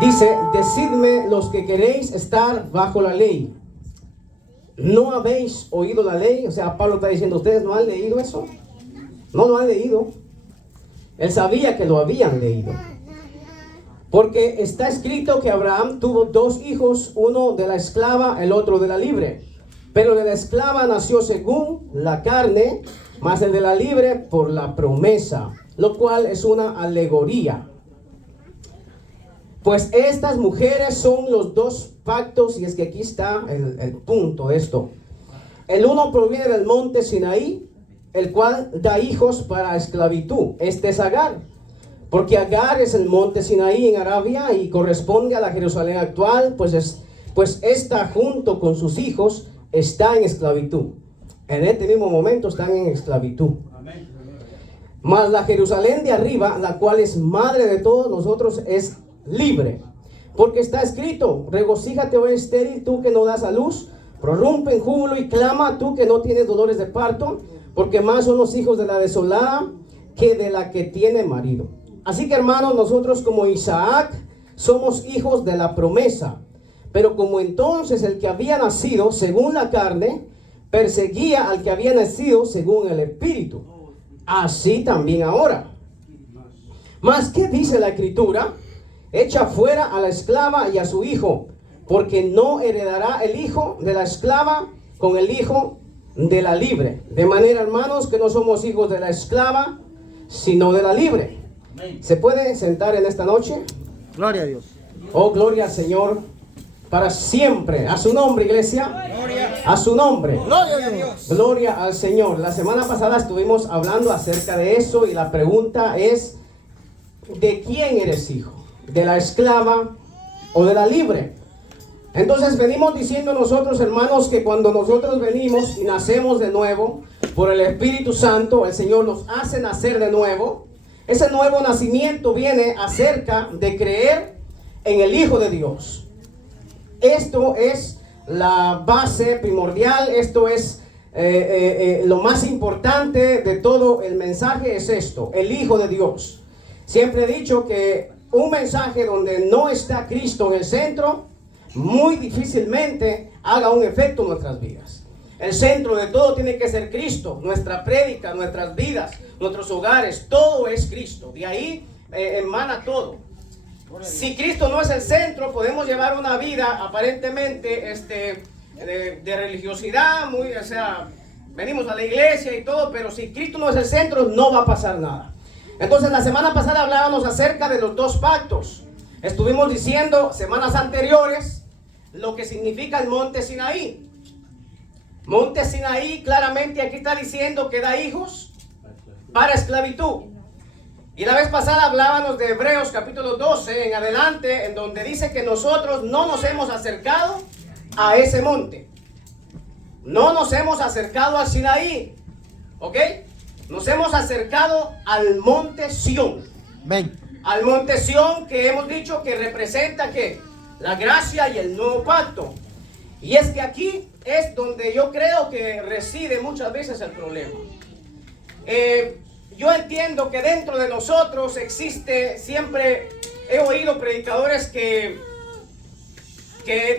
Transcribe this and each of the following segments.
Dice, decidme los que queréis estar bajo la ley. ¿No habéis oído la ley? O sea, Pablo está diciendo, ¿ustedes no han leído eso? No lo han leído. Él sabía que lo habían leído. Porque está escrito que Abraham tuvo dos hijos, uno de la esclava, el otro de la libre. Pero de la esclava nació según la carne, más el de la libre por la promesa, lo cual es una alegoría. Pues estas mujeres son los dos pactos, y es que aquí está el punto de esto. El uno proviene del monte Sinaí, el cual da hijos para esclavitud. Este es Agar, porque Agar es el monte Sinaí en Arabia y corresponde a la Jerusalén actual, pues esta junto con sus hijos está en esclavitud. En este mismo momento están en esclavitud. Mas la Jerusalén de arriba, la cual es madre de todos nosotros, es libre, porque está escrito: regocíjate, oh estéril, tú que no das a luz, prorrumpe en júbilo y clama, tú que no tienes dolores de parto, porque más son los hijos de la desolada que de la que tiene marido. Así que, hermanos, nosotros como Isaac somos hijos de la promesa. Pero como entonces el que había nacido según la carne perseguía al que había nacido según el espíritu, así también ahora. Mas, ¿qué dice la escritura? Echa fuera a la esclava y a su hijo, porque no heredará el hijo de la esclava con el hijo de la libre. De manera, hermanos, que no somos hijos de la esclava, sino de la libre. ¿Se puede sentar en esta noche? Gloria a Dios. Oh, gloria al Señor, para siempre. A su nombre, iglesia. A su nombre. Gloria a Dios. Gloria al Señor. La semana pasada estuvimos hablando acerca de eso, y la pregunta es: ¿de quién eres hijo? ¿De la esclava o de la libre? Entonces venimos diciendo nosotros, hermanos, que cuando nosotros venimos y nacemos de nuevo por el Espíritu Santo, el Señor nos hace nacer de nuevo. Ese nuevo nacimiento viene acerca de creer en el Hijo de Dios. Esto es la base primordial, esto es lo más importante de todo el mensaje, es esto: el Hijo de Dios. Siempre he dicho que un mensaje donde no está Cristo en el centro, muy difícilmente haga un efecto en nuestras vidas. El centro de todo tiene que ser Cristo. Nuestra prédica, nuestras vidas, nuestros hogares, todo es Cristo. De ahí emana todo. Si Cristo no es el centro, podemos llevar una vida aparentemente de religiosidad, venimos a la iglesia y todo, pero si Cristo no es el centro, no va a pasar nada. Entonces, la semana pasada hablábamos acerca de los dos pactos. Estuvimos diciendo semanas anteriores lo que significa el monte Sinaí. Monte Sinaí, claramente aquí está diciendo que da hijos para esclavitud. Y la vez pasada hablábamos de Hebreos capítulo 12 en adelante, en donde dice que nosotros no nos hemos acercado a ese monte. No nos hemos acercado al Sinaí, ¿ok? Nos hemos acercado al monte Sión. Amén. Al monte Sión, que hemos dicho que representa ¿qué? La gracia y el nuevo pacto. Y es que aquí es donde yo creo que reside muchas veces el problema. Yo entiendo que dentro de nosotros existe, siempre he oído predicadores que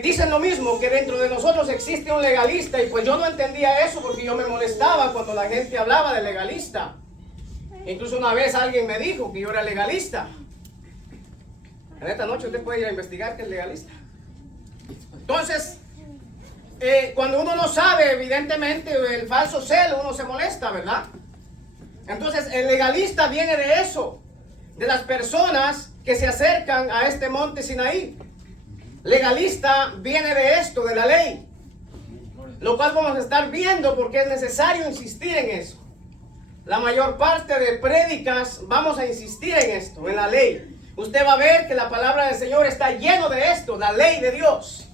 dicen lo mismo, que dentro de nosotros existe un legalista, y pues yo no entendía eso porque yo me molestaba cuando la gente hablaba de legalista. Incluso una vez alguien me dijo que yo era legalista. En esta noche usted puede ir a investigar qué es legalista. Entonces, cuando uno no sabe, evidentemente, el falso celo, uno se molesta, ¿verdad? Entonces, el legalista viene de eso, de las personas que se acercan a este monte Sinaí. Legalista viene de esto, de la ley, lo cual vamos a estar viendo porque es necesario insistir en eso. La mayor parte de prédicas vamos a insistir en esto, en la ley. Usted va a ver que la palabra del Señor está lleno de esto, la ley de Dios.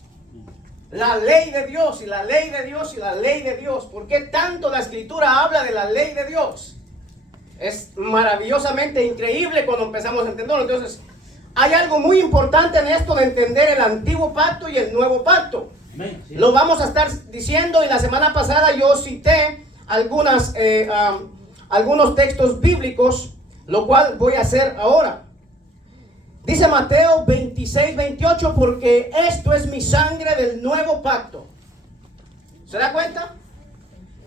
La ley de Dios y la ley de Dios y la ley de Dios. ¿Por qué tanto la Escritura habla de la ley de Dios? Es maravillosamente increíble cuando empezamos a entenderlo. Entonces, hay algo muy importante en esto de entender el antiguo pacto y el nuevo pacto. Lo vamos a estar diciendo, y la semana pasada yo cité algunos textos bíblicos, lo cual voy a hacer ahora. Dice Mateo 28. 26, 28, porque esto es mi sangre del nuevo pacto. ¿Se da cuenta?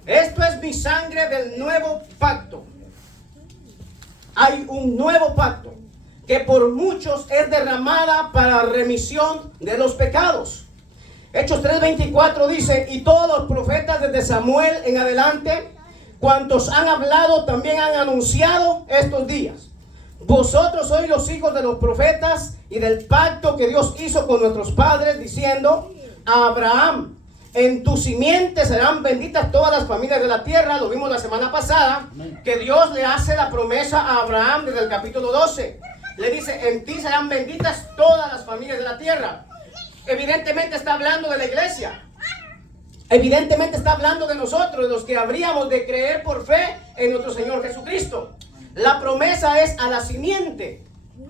Esto es mi sangre del nuevo pacto. Hay un nuevo pacto que por muchos es derramada para remisión de los pecados. Hechos 3:24 dice: y todos los profetas desde Samuel en adelante, cuantos han hablado, también han anunciado estos días. Vosotros sois los hijos de los profetas y del pacto que Dios hizo con nuestros padres, diciendo a Abraham: en tu simiente serán benditas todas las familias de la tierra. Lo vimos la semana pasada, que Dios le hace la promesa a Abraham desde el capítulo 12. Le dice: en ti serán benditas todas las familias de la tierra. Evidentemente está hablando de la iglesia. Evidentemente está hablando de nosotros, de los que habríamos de creer por fe en nuestro Señor Jesucristo. La promesa es a la simiente,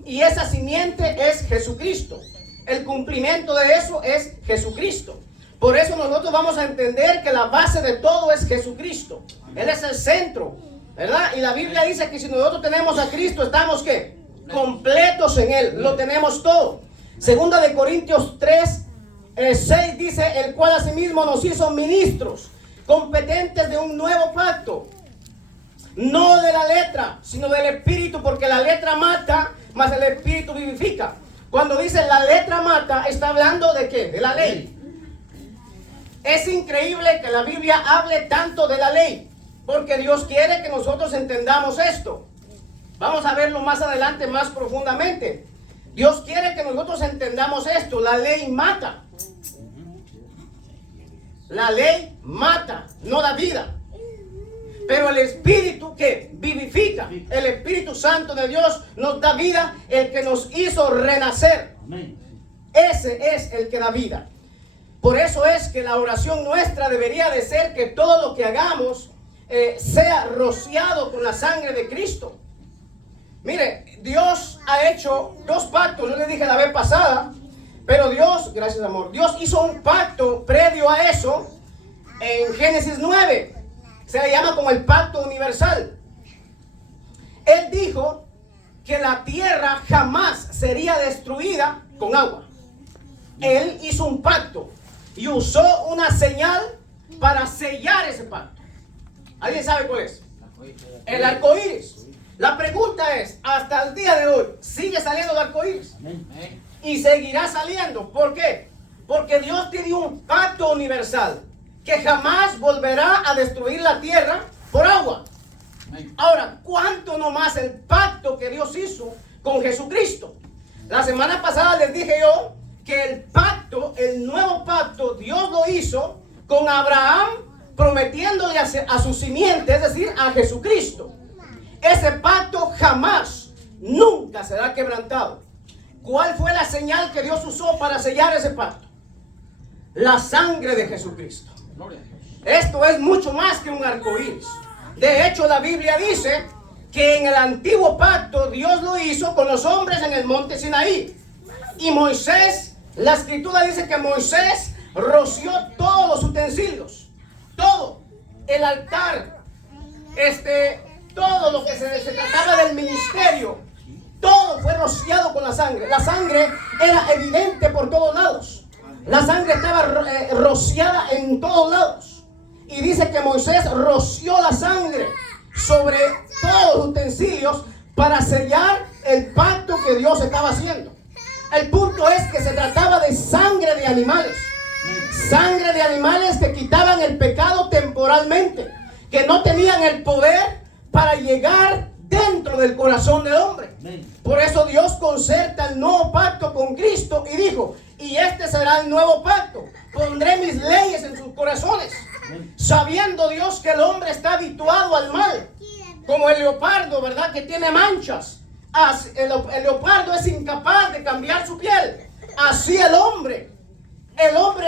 y esa simiente es Jesucristo. El cumplimiento de eso es Jesucristo. Por eso nosotros vamos a entender que la base de todo es Jesucristo. Él es el centro, ¿verdad? Y la Biblia dice que si nosotros tenemos a Cristo, estamos ¿qué? Completos en Él, lo tenemos todo. Segunda de Corintios 3:6 dice: el cual asimismo nos hizo ministros competentes de un nuevo pacto, no de la letra, sino del espíritu, porque la letra mata, mas el espíritu vivifica. Cuando dice la letra mata, está hablando de ¿qué? De la ley. Es increíble que la Biblia hable tanto de la ley, porque Dios quiere que nosotros entendamos esto. Vamos a verlo más adelante, más profundamente. Dios quiere que nosotros entendamos esto. La ley mata. La ley mata, no da vida. Pero el Espíritu que vivifica, el Espíritu Santo de Dios nos da vida, el que nos hizo renacer. Ese es el que da vida. Por eso es que la oración nuestra debería de ser que todo lo que hagamos sea rociado con la sangre de Cristo. Mire, Dios ha hecho dos pactos, yo le dije la vez pasada, pero Dios, gracias amor, Dios hizo un pacto previo a eso en Génesis 9. Se le llama como el pacto universal. Él dijo que la tierra jamás sería destruida con agua. Él hizo un pacto y usó una señal para sellar ese pacto. ¿Alguien sabe cuál es? El arco iris. La pregunta es, hasta el día de hoy, ¿sigue saliendo el arco iris? Y seguirá saliendo. ¿Por qué? Porque Dios tiene un pacto universal que jamás volverá a destruir la tierra por agua. Ahora, ¿cuánto no más el pacto que Dios hizo con Jesucristo? La semana pasada les dije yo que el pacto, el nuevo pacto, Dios lo hizo con Abraham, prometiéndole a su simiente, es decir, a Jesucristo. Ese pacto jamás, nunca será quebrantado. ¿Cuál fue la señal que Dios usó para sellar ese pacto? La sangre de Jesucristo. Esto es mucho más que un arco iris. De hecho, la Biblia dice que en el antiguo pacto Dios lo hizo con los hombres en el monte Sinaí. Y Moisés, la escritura dice que Moisés roció todos los utensilios, todo, el altar, todo lo que se trataba del ministerio, todo fue rociado con la sangre. La sangre era evidente por todos lados. La sangre estaba rociada en todos lados. Y dice que Moisés roció la sangre sobre todos los utensilios para sellar el pacto que Dios estaba haciendo. El punto es que se trataba de sangre de animales. Sangre de animales que quitaban el pecado temporalmente, que no tenían el poder para llegar dentro del corazón del hombre. Por eso Dios concerta el nuevo pacto con Cristo y dijo: y este será el nuevo pacto, pondré mis leyes en sus corazones. Sabiendo Dios que el hombre está habituado al mal, como el leopardo, ¿verdad?, que tiene manchas. El leopardo es incapaz de cambiar su piel. Así el hombre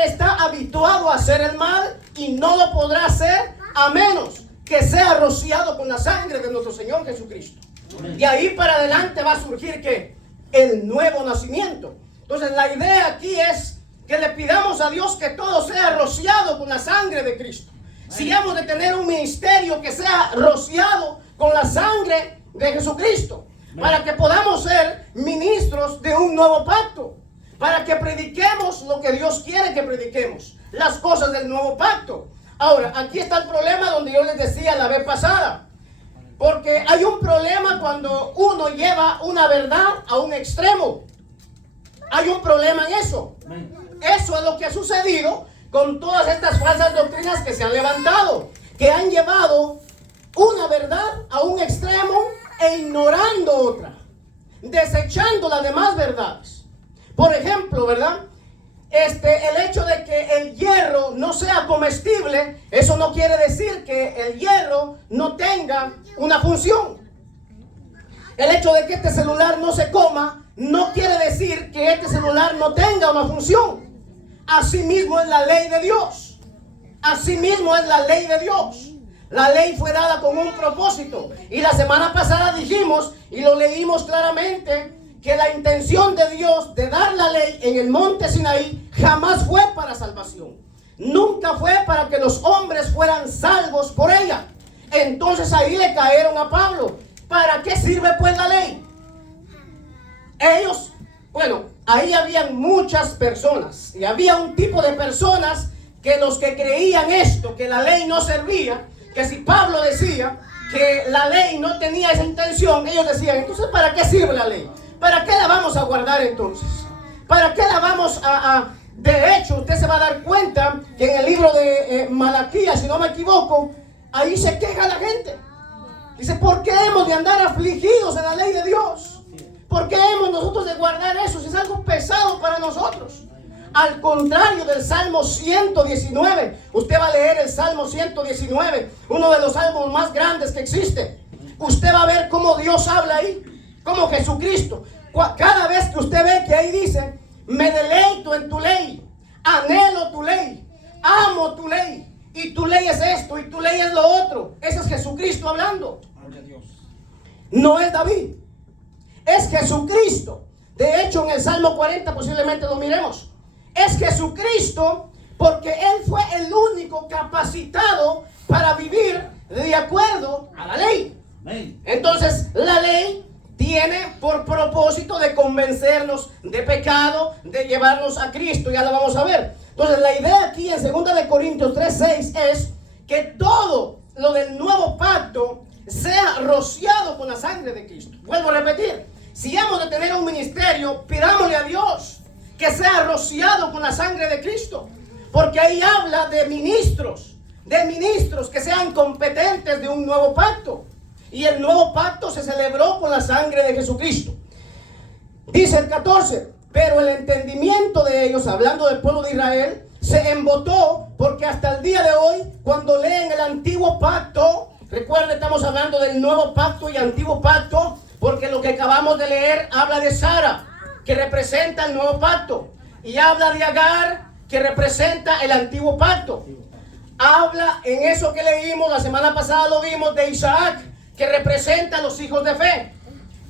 está habituado a hacer el mal y no lo podrá hacer a menos que sea rociado con la sangre de nuestro Señor Jesucristo. Y ahí para adelante va a surgir ¿qué? El nuevo nacimiento. Entonces la idea aquí es que le pidamos a Dios que todo sea rociado con la sangre de Cristo. Si hemos de tener un ministerio que sea rociado con la sangre de Jesucristo, para que podamos ser ministros de un nuevo pacto. para que prediquemos lo que Dios quiere que prediquemos, las cosas del nuevo pacto. Ahora, aquí está el problema donde yo les decía la vez pasada, porque hay un problema cuando uno lleva una verdad a un extremo. Hay un problema en eso. Eso es lo que ha sucedido con todas estas falsas doctrinas que se han levantado, que han llevado una verdad a un extremo e ignorando otra, desechando las demás verdades. Por ejemplo, ¿verdad? El hecho de que el hierro no sea comestible, eso no quiere decir que el hierro no tenga una función. El hecho de que este celular no se coma, no quiere decir que este celular no tenga una función. Asimismo es la ley de Dios. Asimismo es la ley de Dios. La ley fue dada con un propósito. Y la semana pasada dijimos, y lo leímos claramente, que la intención de Dios de dar la ley en el monte Sinaí jamás fue para salvación. Nunca fue para que los hombres fueran salvos por ella. Entonces ahí le cayeron a Pablo. ¿Para qué sirve pues la ley? Ellos, bueno, ahí habían muchas personas. Y había un tipo de personas que los que creían esto, que la ley no servía, que si Pablo decía que la ley no tenía esa intención, ellos decían, entonces ¿para qué sirve la ley? ¿Para qué la vamos a guardar entonces? ¿Para qué la vamos a... De hecho, usted se va a dar cuenta que en el libro de Malaquías, si no me equivoco, ahí se queja la gente. Dice, ¿por qué hemos de andar afligidos en la ley de Dios? ¿Por qué hemos nosotros de guardar eso si es algo pesado para nosotros? Al contrario del Salmo 119, usted va a leer el Salmo 119, uno de los salmos más grandes que existe. Usted va a ver cómo Dios habla ahí, como Jesucristo. Cada vez que usted ve que ahí dice, me deleito en tu ley, anhelo tu ley, amo tu ley, y tu ley es esto, y tu ley es lo otro. Ese es Jesucristo hablando. No es David, es Jesucristo. De hecho, en el Salmo 40 posiblemente lo miremos. Es Jesucristo, porque Él fue el único capacitado para vivir de acuerdo a la ley. Entonces, la ley tiene por propósito de convencernos de pecado, de llevarnos a Cristo. Ya lo vamos a ver. Entonces, la idea aquí en 2 Corintios 3:6 es que todo lo del nuevo pacto sea rociado con la sangre de Cristo. Vuelvo a repetir, si hemos de tener un ministerio, pidámosle a Dios que sea rociado con la sangre de Cristo, porque ahí habla de ministros que sean competentes de un nuevo pacto. Y el nuevo pacto se celebró con la sangre de Jesucristo. Dice el 14, pero el entendimiento de ellos, hablando del pueblo de Israel, se embotó, porque hasta el día de hoy, cuando leen el antiguo pacto, recuerden, estamos hablando del nuevo pacto y antiguo pacto, porque lo que acabamos de leer habla de Sara, que representa el nuevo pacto, y habla de Agar, que representa el antiguo pacto. Habla en eso que leímos, la semana pasada lo vimos, de Isaac, que representa a los hijos de fe,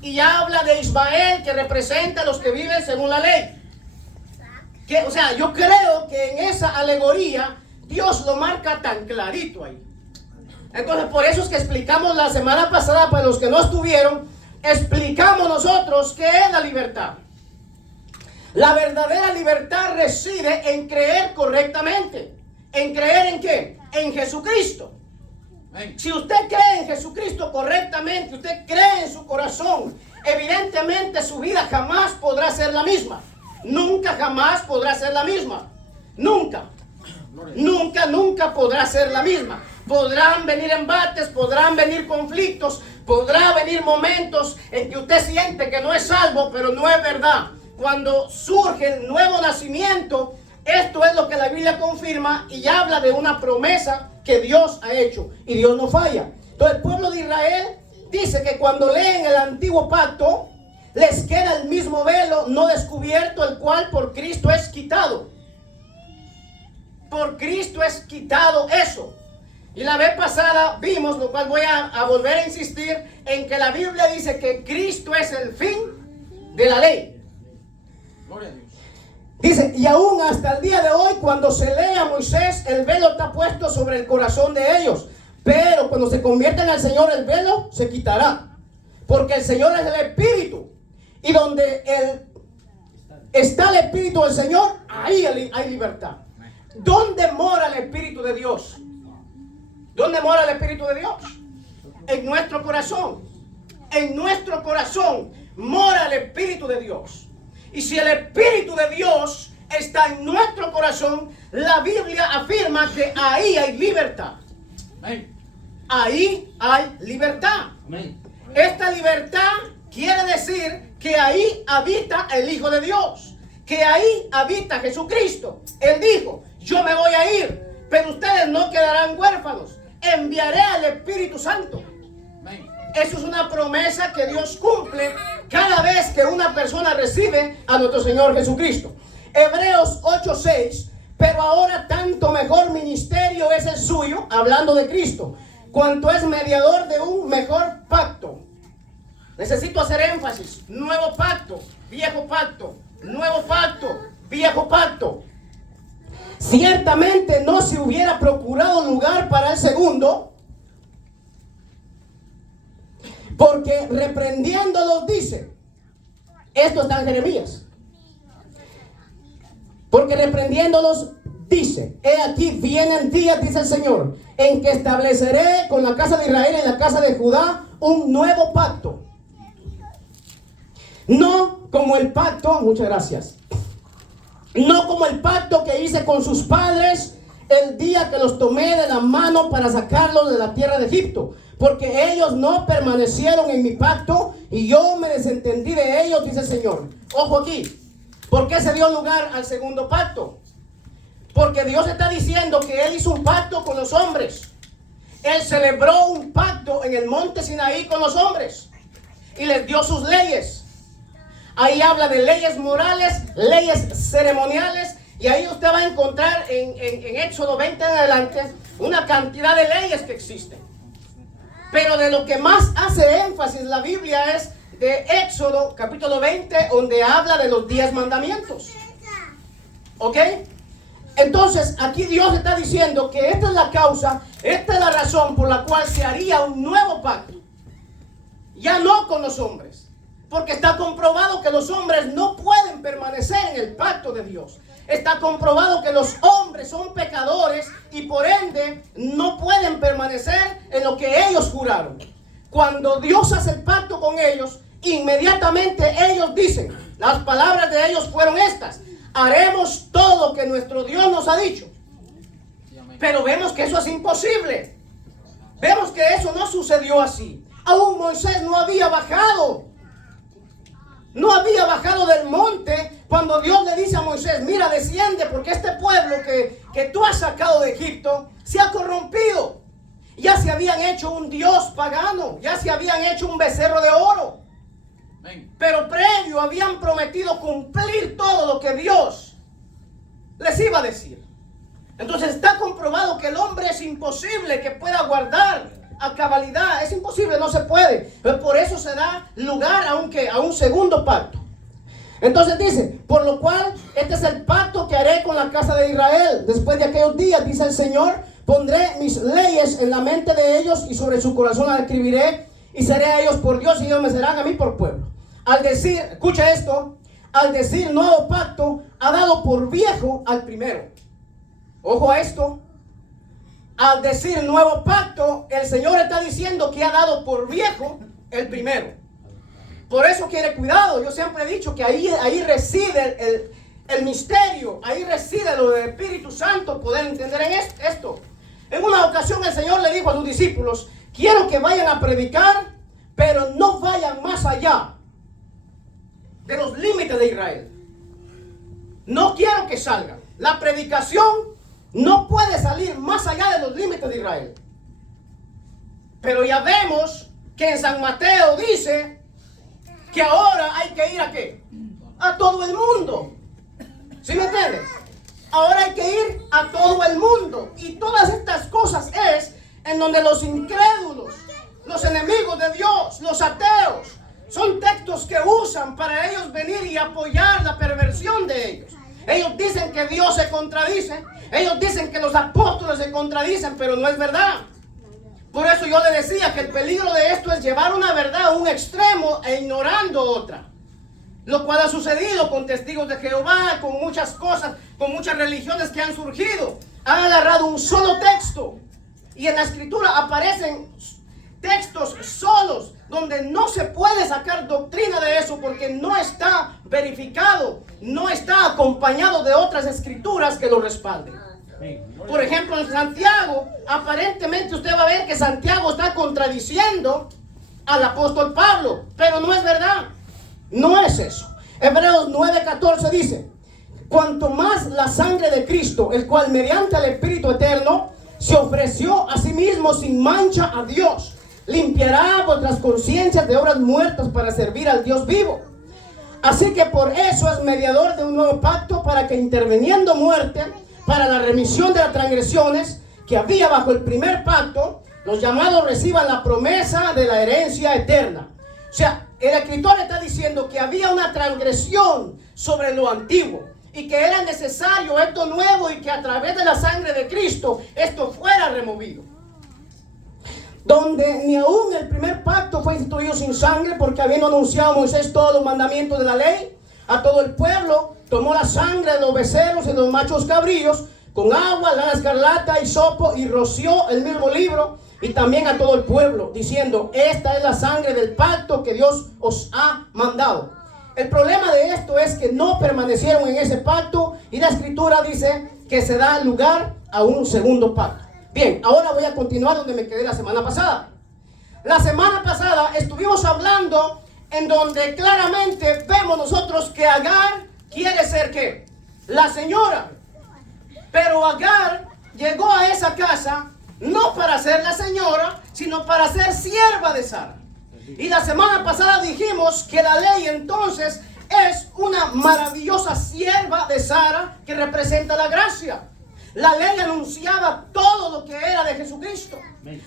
y habla de Ismael, que representa a los que viven según la ley. O sea, yo creo que en esa alegoría Dios lo marca tan clarito ahí. Entonces, por eso es que explicamos la semana pasada, para los que no estuvieron, explicamos nosotros qué es la libertad. La verdadera libertad reside en creer correctamente. ¿En creer en qué? En Jesucristo. Si usted cree en Jesucristo correctamente, usted cree en su corazón, evidentemente su vida jamás podrá ser la misma. Nunca jamás podrá ser la misma. Nunca podrá ser la misma. Podrán venir embates, podrán venir conflictos, podrá venir momentos en que usted siente que no es salvo, pero no es verdad. Cuando surge el nuevo nacimiento, esto es lo que la Biblia confirma y habla de una promesa que Dios ha hecho, y Dios no falla. Entonces el pueblo de Israel dice que cuando leen el antiguo pacto, les queda el mismo velo no descubierto, el cual por Cristo es quitado. Por Cristo es quitado eso. Y la vez pasada vimos, lo cual voy a volver a insistir, en que la Biblia dice que Cristo es el fin de la ley. Gloria a Dios. Dice, y aún hasta el día de hoy, cuando se lee a Moisés, el velo está puesto sobre el corazón de ellos. Pero cuando se convierten al Señor, el velo se quitará. Porque el Señor es el Espíritu. Y donde está el Espíritu del Señor, ahí hay libertad. ¿Dónde mora el Espíritu de Dios? ¿Dónde mora el Espíritu de Dios? En nuestro corazón. En nuestro corazón mora el Espíritu de Dios. Y si el Espíritu de Dios está en nuestro corazón, la Biblia afirma que ahí hay libertad. Ahí hay libertad. Esta libertad quiere decir que ahí habita el Hijo de Dios, que ahí habita Jesucristo. Él dijo: yo me voy a ir, pero ustedes no quedarán huérfanos. Enviaré al Espíritu Santo. Eso es una promesa que Dios cumple cada vez que una persona recibe a nuestro Señor Jesucristo. Hebreos 8:6. Pero ahora tanto mejor ministerio es el suyo, hablando de Cristo, cuanto es mediador de un mejor pacto. Necesito hacer énfasis. Nuevo pacto, viejo pacto. Nuevo pacto, viejo pacto. Ciertamente no se hubiera procurado lugar para el segundo, porque reprendiéndolos dice, esto está en Jeremías, porque reprendiéndolos dice: he aquí vienen días, dice el Señor, en que estableceré con la casa de Israel y la casa de Judá un nuevo pacto. No como el pacto, muchas gracias, no como el pacto que hice con sus padres el día que los tomé de la mano para sacarlos de la tierra de Egipto, porque ellos no permanecieron en mi pacto y yo me desentendí de ellos, dice el Señor. Ojo aquí, ¿por qué se dio lugar al segundo pacto? Porque Dios está diciendo que Él hizo un pacto con los hombres. Él celebró un pacto en el monte Sinaí con los hombres y les dio sus leyes. Ahí habla de leyes morales, leyes ceremoniales, y ahí usted va a encontrar en Éxodo 20 en adelante una cantidad de leyes que existen. Pero de lo que más hace énfasis la Biblia es de Éxodo capítulo 20, donde habla de los 10 mandamientos. ¿Ok? Entonces aquí Dios está diciendo que esta es la causa, esta es la razón por la cual se haría un nuevo pacto. Ya no con los hombres. Porque está comprobado que los hombres no pueden permanecer en el pacto de Dios. Está comprobado que los hombres son pecadores y por ende no pueden permanecer en lo que ellos juraron. Cuando Dios hace el pacto con ellos, inmediatamente ellos dicen, las palabras de ellos fueron estas: haremos todo lo que nuestro Dios nos ha dicho. Pero vemos que eso es imposible. Vemos que eso no sucedió así. Aún Moisés no había bajado. No había bajado del monte cuando Dios le dice a Moisés: mira, desciende, porque este pueblo que tú has sacado de Egipto se ha corrompido. Ya se habían hecho un dios pagano, ya se habían hecho un becerro de oro. Pero previo habían prometido cumplir todo lo que Dios les iba a decir. Entonces está comprobado que el hombre es imposible que pueda guardar a cabalidad, es imposible, no se puede. Pero por eso se da lugar a un segundo pacto. Entonces dice: por lo cual este es el pacto que haré con la casa de Israel después de aquellos días, dice el Señor. Pondré mis leyes en la mente de ellos y sobre su corazón las escribiré, y seré a ellos por Dios y ellos me serán a mí por pueblo. Al decir, escucha esto, al decir nuevo pacto, ha dado por viejo al primero. Ojo a esto. Al decir nuevo pacto, el Señor está diciendo que ha dado por viejo el primero. Por eso quiere cuidado. Yo siempre he dicho que ahí reside el misterio, ahí reside lo del Espíritu Santo, poder entender en esto. En una ocasión el Señor le dijo a sus discípulos: quiero que vayan a predicar, pero no vayan más allá de los límites de Israel. No quiero que salgan. La predicación no puede salir más allá de los límites de Israel. Pero ya vemos que en San Mateo dice que ahora hay que ir ¿a qué? A todo el mundo. ¿Sí me entienden? Ahora hay que ir a todo el mundo. Y todas estas cosas es en donde los incrédulos, los enemigos de Dios, los ateos, son textos que usan para ellos venir y apoyar la perversión de ellos. Ellos dicen que Dios se contradice. Ellos dicen que los apóstoles se contradicen, pero no es verdad. Por eso yo le decía que el peligro de esto es llevar una verdad a un extremo e ignorando otra. Lo cual ha sucedido con testigos de Jehová, con muchas cosas, con muchas religiones que han surgido. Han agarrado un solo texto y en la escritura aparecen textos solos donde no se puede sacar doctrina de eso porque no está verificado, no está acompañado de otras escrituras que lo respalden. Por ejemplo, en Santiago, aparentemente usted va a ver que Santiago está contradiciendo al apóstol Pablo, pero no es verdad. No es eso. Hebreos 9:14 dice: cuanto más la sangre de Cristo, el cual mediante el Espíritu eterno se ofreció a sí mismo sin mancha a Dios, limpiará vuestras conciencias de obras muertas para servir al Dios vivo. Así que por eso es mediador de un nuevo pacto, para que interviniendo muerte para la remisión de las transgresiones que había bajo el primer pacto, los llamados reciban la promesa de la herencia eterna. O sea, el escritor está diciendo que había una transgresión sobre lo antiguo y que era necesario esto nuevo y que a través de la sangre de Cristo esto fuera removido. Donde ni aún el primer pacto fue instituido sin sangre, porque habiendo anunciado Moisés todos los mandamientos de la ley a todo el pueblo, tomó la sangre de los becerros y de los machos cabríos con agua, lana escarlata, hisopo, y roció el mismo libro y también a todo el pueblo, diciendo: esta es la sangre del pacto que Dios os ha mandado. El problema de esto es que no permanecieron en ese pacto, y la escritura dice que se da lugar a un segundo pacto. Bien, ahora voy a continuar donde me quedé la semana pasada. La semana pasada estuvimos hablando en donde claramente vemos nosotros que Agar quiere ser ¿qué? La señora. Pero Agar llegó a esa casa no para ser la señora, sino para ser sierva de Sara. Y la semana pasada dijimos que la ley entonces es una maravillosa sierva de Sara que representa la gracia. La ley anunciaba todo lo que era de Jesucristo.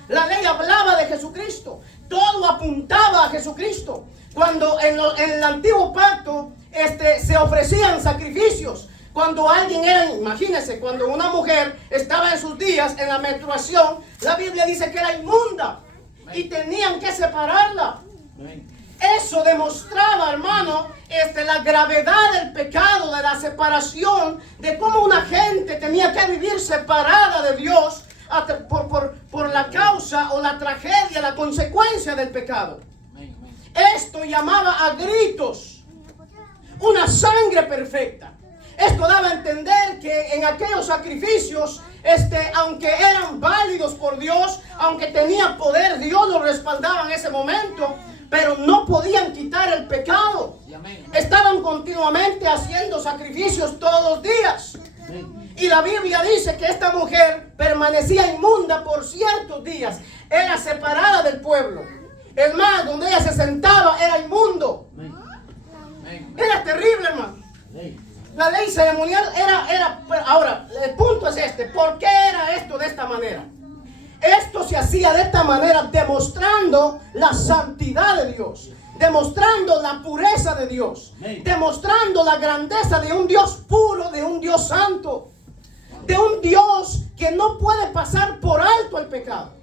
La ley hablaba de Jesucristo. Todo apuntaba a Jesucristo. Cuando en el antiguo pacto se ofrecían sacrificios, cuando alguien era, imagínense, cuando una mujer estaba en sus días en la menstruación, la Biblia dice que era inmunda y tenían que separarla. Eso demostraba, hermano, la gravedad del pecado, de la separación, de cómo una gente tenía que vivir separada de Dios por la causa o la tragedia, la consecuencia del pecado. Esto llamaba a gritos una sangre perfecta. Esto daba a entender que en aquellos sacrificios, aunque eran válidos por Dios, aunque tenía poder, Dios los respaldaba en ese momento, pero no podían quitar el pecado. Estaban continuamente haciendo sacrificios todos los días. Y la Biblia dice que esta mujer permanecía inmunda por ciertos días. Era separada del pueblo. Es más, donde ella se sentaba era inmundo. Era terrible, hermano. La ley ceremonial era. Ahora, el punto es ¿por qué era esto de esta manera? Esto se hacía de esta manera demostrando la santidad de Dios, demostrando la pureza de Dios, demostrando la grandeza de un Dios puro, de un Dios santo, de un Dios que no puede pasar por alto el pecado.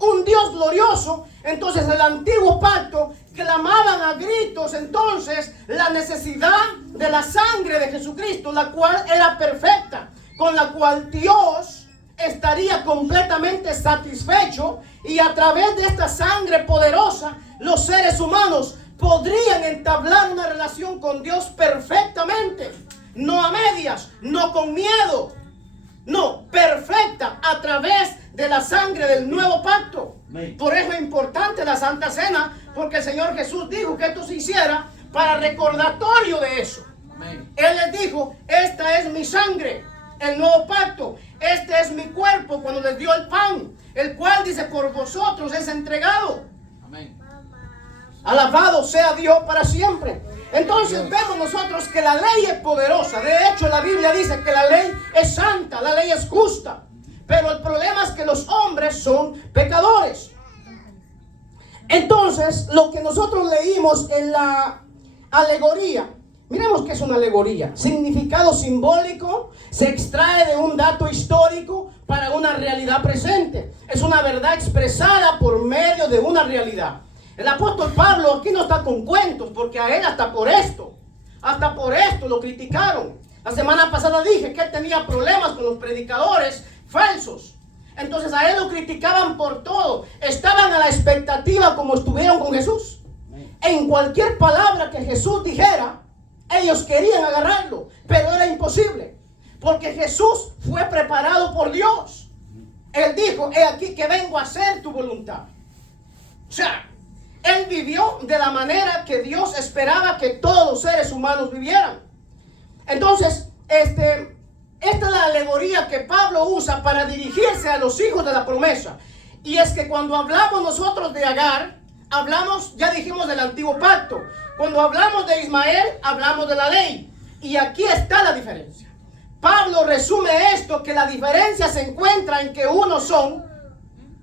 Un Dios glorioso. Entonces el antiguo pacto clamaban a gritos entonces la necesidad de la sangre de Jesucristo, la cual era perfecta, con la cual Dios estaría completamente satisfecho, y a través de esta sangre poderosa los seres humanos podrían entablar una relación con Dios perfectamente, no a medias, no con miedo, no, perfecta a través de la sangre del nuevo pacto. Por eso es importante la Santa Cena, porque el Señor Jesús dijo que esto se hiciera para recordatorio de eso. Él les dijo: esta es mi sangre, el nuevo pacto, este es mi cuerpo, cuando les dio el pan, el cual dice por vosotros es entregado. Amén. Alabado sea Dios para siempre. Entonces vemos nosotros que la ley es poderosa. De hecho, la Biblia dice que la ley es santa, la ley es justa. Pero el problema es que los hombres son pecadores. Entonces, lo que nosotros leímos en la alegoría, miremos que es una alegoría. Significado simbólico, se extrae de un dato histórico para una realidad presente. Es una verdad expresada por medio de una realidad. El apóstol Pablo aquí no está con cuentos, porque a él hasta por esto lo criticaron. La semana pasada dije que él tenía problemas con los predicadores falsos. Entonces a él lo criticaban por todo. Estaban a la expectativa como estuvieron con Jesús. En cualquier palabra que Jesús dijera, ellos querían agarrarlo, pero era imposible, porque Jesús fue preparado por Dios. Él dijo: he aquí que vengo a hacer tu voluntad. O sea, él vivió de la manera que Dios esperaba que todos los seres humanos vivieran. Entonces, esta es la alegoría que Pablo usa para dirigirse a los hijos de la promesa. Y es que cuando hablamos nosotros de Agar, hablamos, ya dijimos, del antiguo pacto. Cuando hablamos de Ismael, hablamos de la ley. Y aquí está la diferencia. Pablo resume esto, que la diferencia se encuentra en que unos son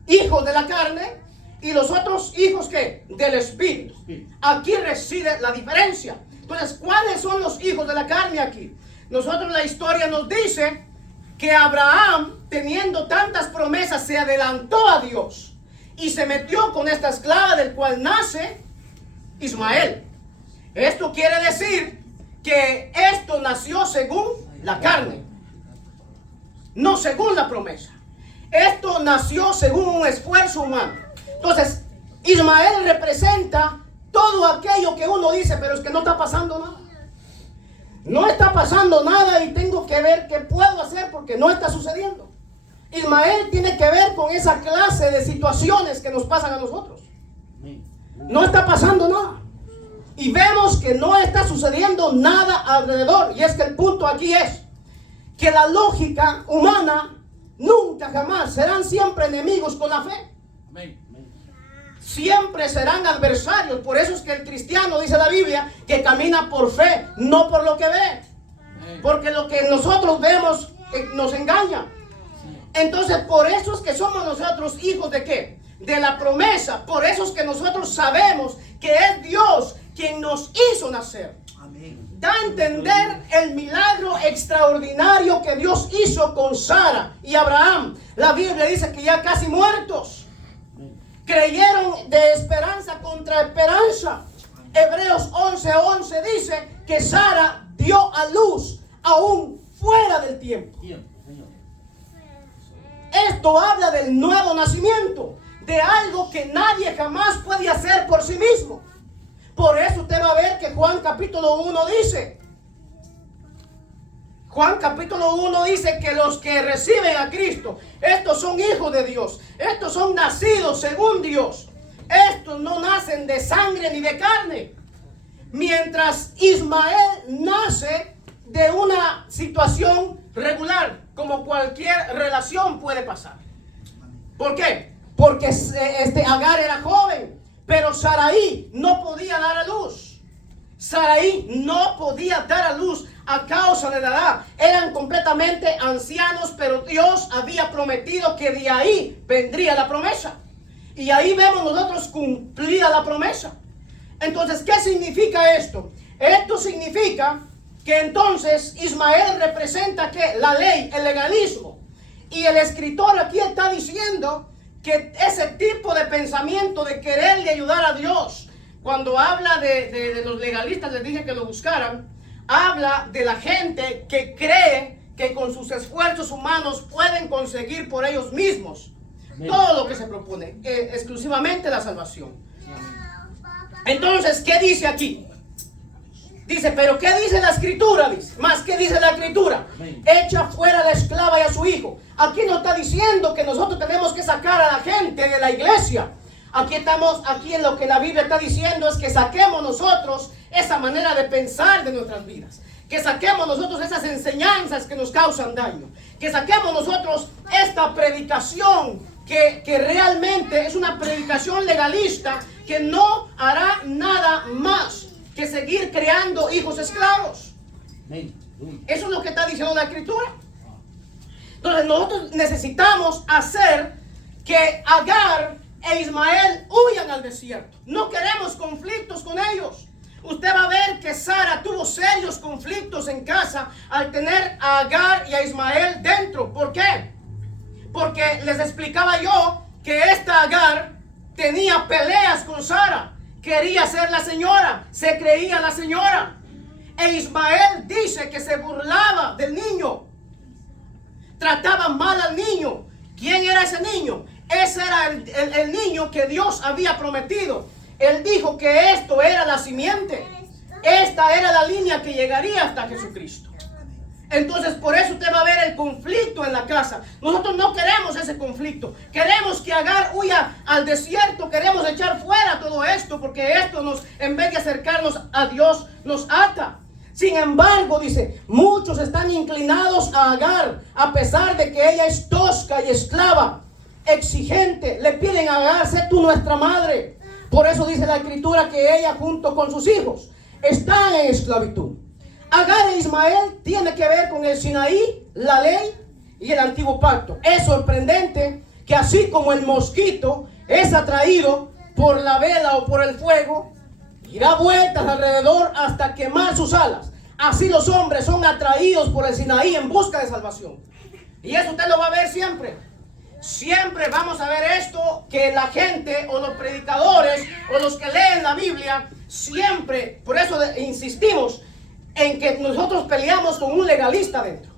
hijos de la carne y los otros hijos, ¿qué? Del Espíritu. Aquí reside la diferencia. Entonces, ¿cuáles son los hijos de la carne aquí? Nosotros, la historia nos dice que Abraham, teniendo tantas promesas, se adelantó a Dios y se metió con esta esclava del cual nace Ismael. Esto quiere decir que esto nació según la carne, no según la promesa. Esto nació según un esfuerzo humano. Entonces, Ismael representa todo aquello que uno dice: pero es que no está pasando nada. No está pasando nada y tengo que ver qué puedo hacer porque no está sucediendo. Ismael tiene que ver con esa clase de situaciones que nos pasan a nosotros. No está pasando nada. Y vemos que no está sucediendo nada alrededor. Y es que el punto aquí es que la lógica humana nunca jamás serán siempre enemigos con la fe. Siempre serán adversarios. Por eso es que el cristiano, dice la Biblia, que camina por fe, no por lo que ve. Porque lo que nosotros vemos nos engaña. Entonces, por eso es que somos nosotros hijos de ¿qué? De la promesa. Por eso es que nosotros sabemos que es Dios quien nos hizo nacer. Da a entender el milagro extraordinario que Dios hizo con Sara y Abraham. La Biblia dice que ya casi muertos, creyeron de esperanza contra esperanza. Hebreos 11:11 dice que Sara dio a luz aún fuera del tiempo. Esto habla del nuevo nacimiento, de algo que nadie jamás puede hacer por sí mismo. Por eso usted va a ver que Juan capítulo 1 dice que los que reciben a Cristo, estos son hijos de Dios, estos son nacidos según Dios, estos no nacen de sangre ni de carne. Mientras Ismael nace de una situación regular, como cualquier relación puede pasar. ¿Por qué? Porque Agar era joven, pero Sarai no podía dar a luz. Sarai no podía dar a luz a causa de la edad. Eran completamente ancianos, pero Dios había prometido que de ahí vendría la promesa. Y ahí vemos nosotros cumplida la promesa. Entonces, ¿qué significa esto? Esto significa que entonces Ismael representa ¿qué? La ley, el legalismo. Y el escritor aquí está diciendo que ese tipo de pensamiento de quererle ayudar a Dios, cuando habla de los legalistas, les dije que lo buscaran, habla de la gente que cree que con sus esfuerzos humanos pueden conseguir por ellos mismos todo lo que se propone, exclusivamente la salvación. Entonces, ¿qué dice aquí? Dice, pero ¿qué dice la escritura? Dice, más que dice la escritura, echa fuera a la esclava y a su hijo. Aquí no está diciendo que nosotros tenemos que sacar a la gente de la iglesia. Aquí en lo que la Biblia está diciendo es que saquemos nosotros esa manera de pensar de nuestras vidas. Que saquemos nosotros esas enseñanzas que nos causan daño. Que saquemos nosotros esta predicación que realmente es una predicación legalista que no hará nada más que seguir creando hijos esclavos. Eso es lo que está diciendo la escritura. Entonces nosotros necesitamos hacer que Agar e Ismael huyan al desierto. No queremos conflictos con ellos. Usted va a ver que Sara tuvo serios conflictos en casa al tener a Agar y a Ismael dentro. ¿Por qué? Porque les explicaba yo que esta Agar tenía peleas con Sara, quería ser la señora, se creía la señora. E Ismael dice que se burlaba del niño, trataba mal al niño. ¿Quién era ese niño? Ese era el niño que Dios había prometido. Él dijo que esto era la simiente, esta era la línea que llegaría hasta Jesucristo. Entonces por eso usted va a ver el conflicto en la casa. Nosotros no queremos ese conflicto. Queremos que Agar huya al desierto. Queremos echar fuera todo esto, porque esto nos, en vez de acercarnos a Dios, nos ata. Sin embargo, dice, muchos están inclinados a Agar, a pesar de que ella es tosca y esclava, exigente. Le piden a Agar: sé tú nuestra madre. Por eso dice la Escritura que ella junto con sus hijos están en esclavitud. Agar e Ismael tiene que ver con el Sinaí, la ley y el antiguo pacto. Es sorprendente que así como el mosquito es atraído por la vela o por el fuego y da vueltas alrededor hasta quemar sus alas, así los hombres son atraídos por el Sinaí en busca de salvación. Y eso usted lo va a ver siempre. Siempre vamos a ver esto, que la gente o los predicadores o los que leen la Biblia, siempre, por eso insistimos en que nosotros peleamos con un legalista dentro.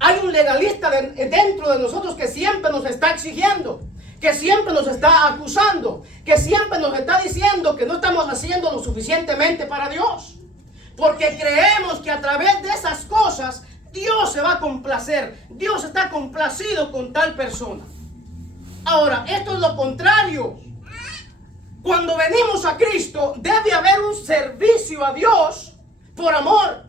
Hay un legalista dentro de nosotros que siempre nos está exigiendo, que siempre nos está acusando, que siempre nos está diciendo que no estamos haciendo lo suficientemente para Dios, porque creemos que a través de esas cosas Dios se va a complacer. Dios está complacido con tal persona. Ahora, esto es lo contrario. Cuando venimos a Cristo, debe haber un servicio a Dios por amor.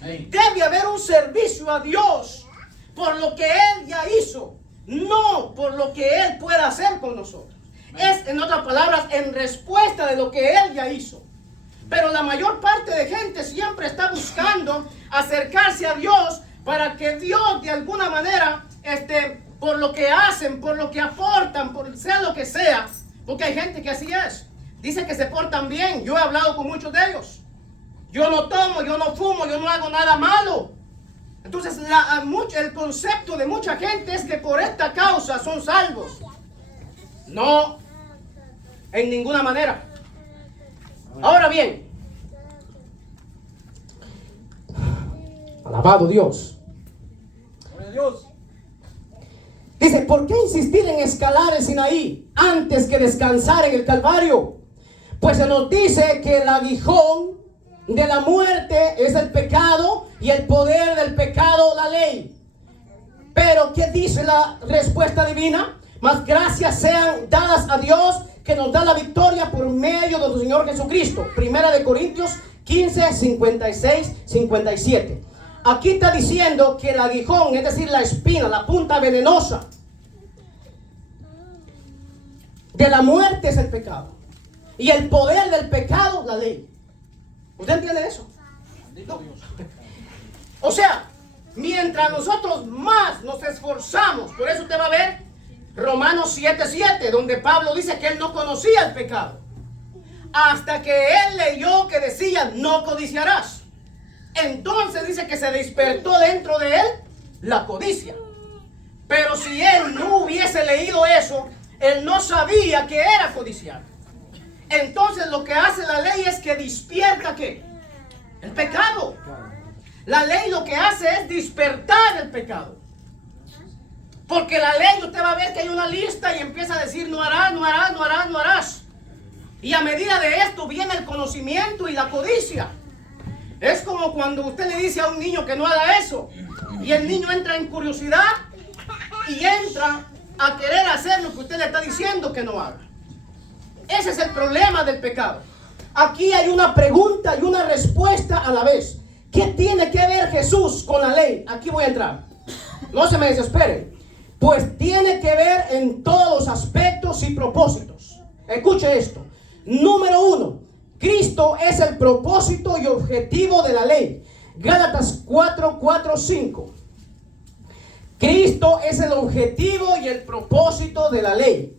Debe haber un servicio a Dios por lo que Él ya hizo, no por lo que Él pueda hacer con nosotros. Es, en otras palabras, en respuesta de lo que Él ya hizo. Pero la mayor parte de gente siempre está buscando acercarse a Dios para que Dios de alguna manera, por lo que hacen, por lo que aportan, por sea lo que sea, porque hay gente que así es. Dice que se portan bien. Yo he hablado con muchos de ellos. Yo no tomo, yo no fumo, yo no hago nada malo. Entonces el concepto de mucha gente es que por esta causa son salvos. No, en ninguna manera. Ahora bien, alabado Dios. Dice, ¿por qué insistir en escalar el Sinaí antes que descansar en el Calvario? Pues se nos dice que el aguijón de la muerte es el pecado y el poder del pecado la ley. Pero ¿qué dice la respuesta divina? Más gracias sean dadas a Dios, que nos da la victoria por medio de nuestro Señor Jesucristo. Primera de Corintios 15, 56, 57. Aquí está diciendo que el aguijón, es decir, la espina, la punta venenosa de la muerte es el pecado. Y el poder del pecado, la ley. ¿Usted entiende eso? No. O sea, mientras nosotros más nos esforzamos, por eso usted va a ver Romanos 7:7, donde Pablo dice que él no conocía el pecado, hasta que él leyó que decía: no codiciarás. Entonces dice que se despertó dentro de él la codicia. Pero si él no hubiese leído eso, él no sabía que era codiciar. Entonces lo que hace la ley es que despierta ¿qué? El pecado. La ley lo que hace es despertar el pecado. Porque la ley, usted va a ver que hay una lista y empieza a decir: no harás, no harás, no harás, no harás. Y a medida de esto viene el conocimiento y la codicia. Es como cuando usted le dice a un niño que no haga eso, y el niño entra en curiosidad y entra a querer hacer lo que usted le está diciendo que no haga. Ese es el problema del pecado. Aquí hay una pregunta y una respuesta a la vez. ¿Qué tiene que ver Jesús con la ley? Aquí voy a entrar. No se me desesperen. Pues tiene que ver en todos los aspectos y propósitos. Escuche esto. Número 1. Cristo es el propósito y objetivo de la ley. Gálatas 4, 4, 5. Cristo es el objetivo y el propósito de la ley.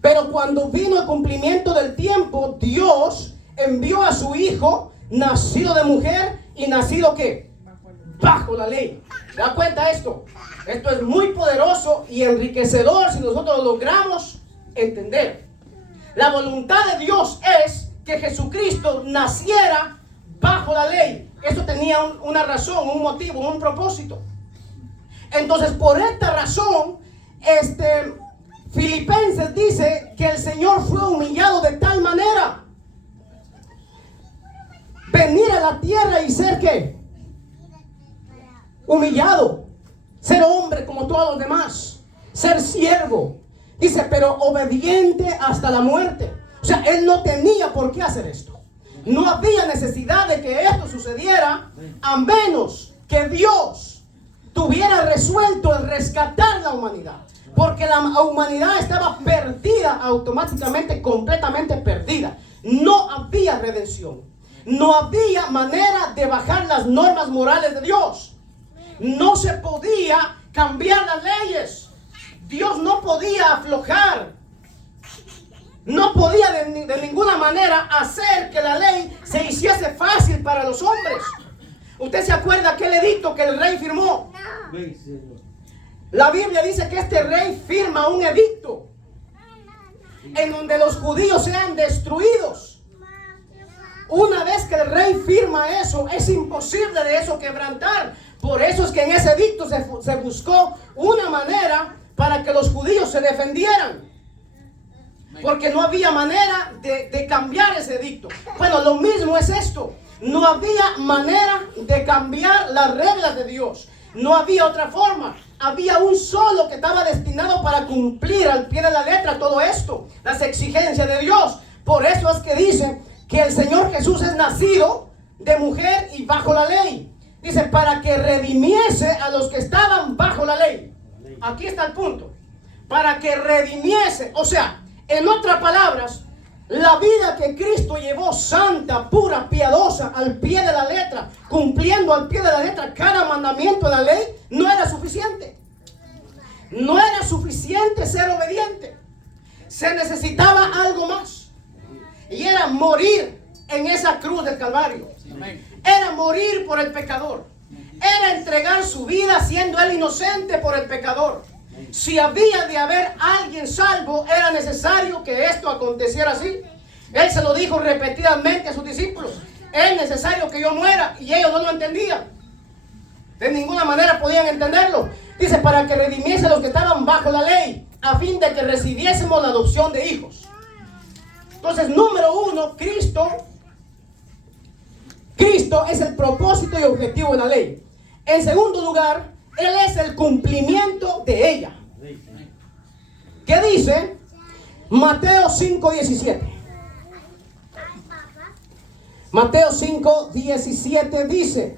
Pero cuando vino el cumplimiento del tiempo, Dios envió a su Hijo, nacido de mujer y nacido ¿qué? Bajo la ley. ¿Se da cuenta esto? Esto es muy poderoso y enriquecedor si nosotros lo logramos entender. La voluntad de Dios es que Jesucristo naciera bajo la ley. Eso tenía una razón, un motivo, un propósito. Entonces, por esta razón, Filipenses dice que el Señor fue humillado de tal manera. Venir a la tierra y ser ¿qué? Humillado. Ser hombre como todos los demás. Ser siervo. Dice, pero obediente hasta la muerte. O sea, Él no tenía por qué hacer esto. No había necesidad de que esto sucediera, a menos que Dios tuviera resuelto el rescatar la humanidad. Porque la humanidad estaba perdida automáticamente, completamente perdida. No había redención. No había manera de bajar las normas morales de Dios. No se podía cambiar las leyes. Dios no podía aflojar. No podía de ninguna manera hacer que la ley se hiciese fácil para los hombres. ¿Usted se acuerda aquel edicto que el rey firmó? La Biblia dice que este rey firma un edicto en donde los judíos sean destruidos. Una vez que el rey firma eso, es imposible de eso quebrantar. Por eso es que en ese edicto se buscó una manera para que los judíos se defendieran. Porque no había manera de cambiar ese edicto. Bueno, lo mismo es esto. No había manera de cambiar las reglas de Dios. No había otra forma. Había un solo que estaba destinado para cumplir al pie de la letra todo esto, las exigencias de Dios. Por eso es que dice que el Señor Jesús es nacido de mujer y bajo la ley. Dice, para que redimiese a los que estaban bajo la ley. Aquí está el punto. Para que redimiese, o sea, en otras palabras, la vida que Cristo llevó santa, pura, piadosa, al pie de la letra, cumpliendo al pie de la letra cada mandamiento de la ley, no era suficiente. No era suficiente ser obediente. Se necesitaba algo más. Y era morir en esa cruz del Calvario. Era morir por el pecador. Era entregar su vida siendo él inocente por el pecador. Si había de haber alguien salvo, era necesario que esto aconteciera así. Él se lo dijo repetidamente a sus discípulos. Es necesario que yo muera, y ellos no lo entendían. De ninguna manera podían entenderlo. Dice, para que redimiese a los que estaban bajo la ley, a fin de que recibiésemos la adopción de hijos. Entonces, número uno, Cristo es el propósito y objetivo de la ley. En segundo lugar, Él es el cumplimiento de ella. ¿Qué dice? Mateo 5:17. Mateo 5:17 dice: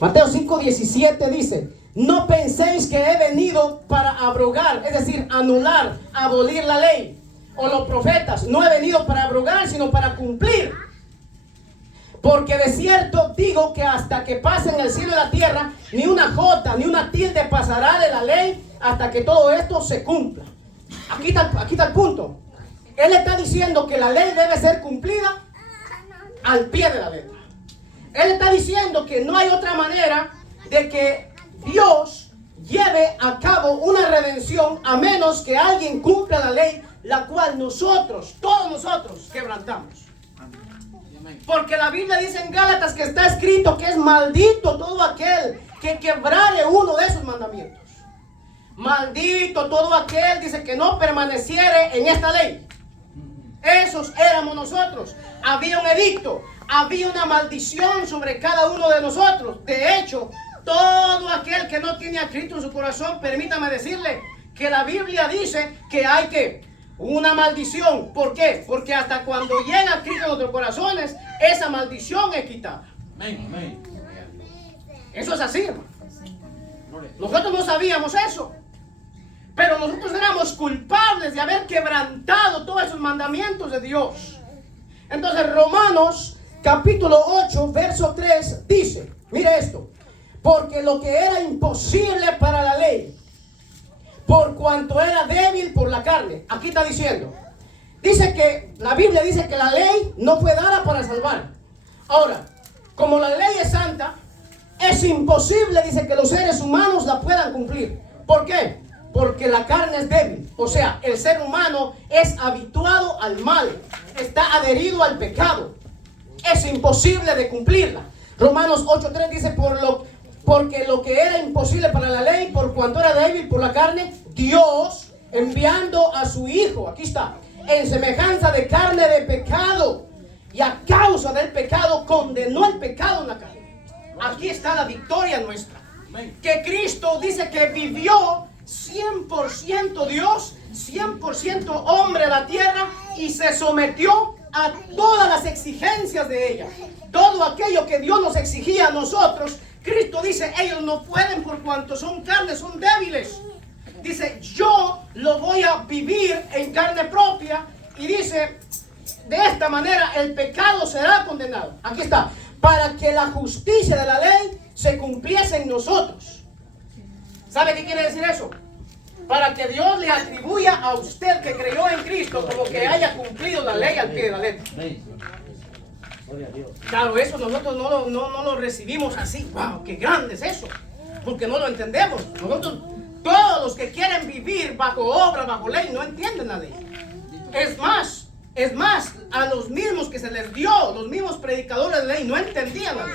Mateo 5:17 dice: no penséis que he venido para abrogar, es decir, anular, abolir la ley o los profetas. No he venido para abrogar, sino para cumplir. Porque de cierto digo que hasta que pasen el cielo y la tierra, ni una jota, ni una tilde pasará de la ley hasta que todo esto se cumpla. Aquí está el punto. Él está diciendo que la ley debe ser cumplida al pie de la letra. Él está diciendo que no hay otra manera de que Dios lleve a cabo una redención a menos que alguien cumpla la ley, la cual nosotros, todos nosotros, quebrantamos. Porque la Biblia dice en Gálatas que está escrito que es maldito todo aquel que quebrare uno de esos mandamientos. Maldito todo aquel, dice, que no permaneciere en esta ley. Esos éramos nosotros. Había un edicto, había una maldición sobre cada uno de nosotros. De hecho, todo aquel que no tiene a Cristo en su corazón, permítame decirle que la Biblia dice que hay una maldición. ¿Por qué? Porque hasta cuando llega Cristo en nuestros corazones, esa maldición es quitada. Eso es así, hermano. Nosotros no sabíamos eso, pero nosotros éramos culpables de haber quebrantado todos esos mandamientos de Dios. Entonces Romanos capítulo 8 verso 3 dice, mire esto: porque lo que era imposible para la ley, por cuanto era débil por la carne. Aquí está diciendo, dice que la Biblia dice que la ley no fue dada para salvar. Ahora, como la ley es santa, Es imposible, dice, que los seres humanos la puedan cumplir. ¿Por qué? Porque la carne es débil. O sea, el ser humano es habituado al mal, está adherido al pecado. Es imposible de cumplirla. Romanos 8:3 dice, porque lo que era imposible para la ley, por cuanto era débil por la carne, Dios, enviando a su Hijo, aquí está, en semejanza de carne de pecado, y a causa del pecado condenó el pecado en la carne. Aquí está la victoria nuestra. Que Cristo dice que vivió 100% Dios, 100% hombre a la tierra, y se sometió a todas las exigencias de ella. Todo aquello que Dios nos exigía a nosotros, Cristo dice, ellos no pueden por cuanto son carnes, son débiles. Dice, yo lo voy a vivir en carne propia, y dice, de esta manera el pecado será condenado. Aquí está. Para que la justicia de la ley se cumpliese en nosotros. ¿Sabe qué quiere decir eso? Para que Dios le atribuya a usted que creyó en Cristo como que haya cumplido la ley al pie de la letra. Claro, eso nosotros no lo recibimos así. ¡Wow! ¡Qué grande es eso! Porque no lo entendemos. Nosotros, todos los que quieren vivir bajo obra, bajo ley, no entienden la ley. Es más, a los mismos que se les dio, los mismos predicadores de ley, no entendían la ley.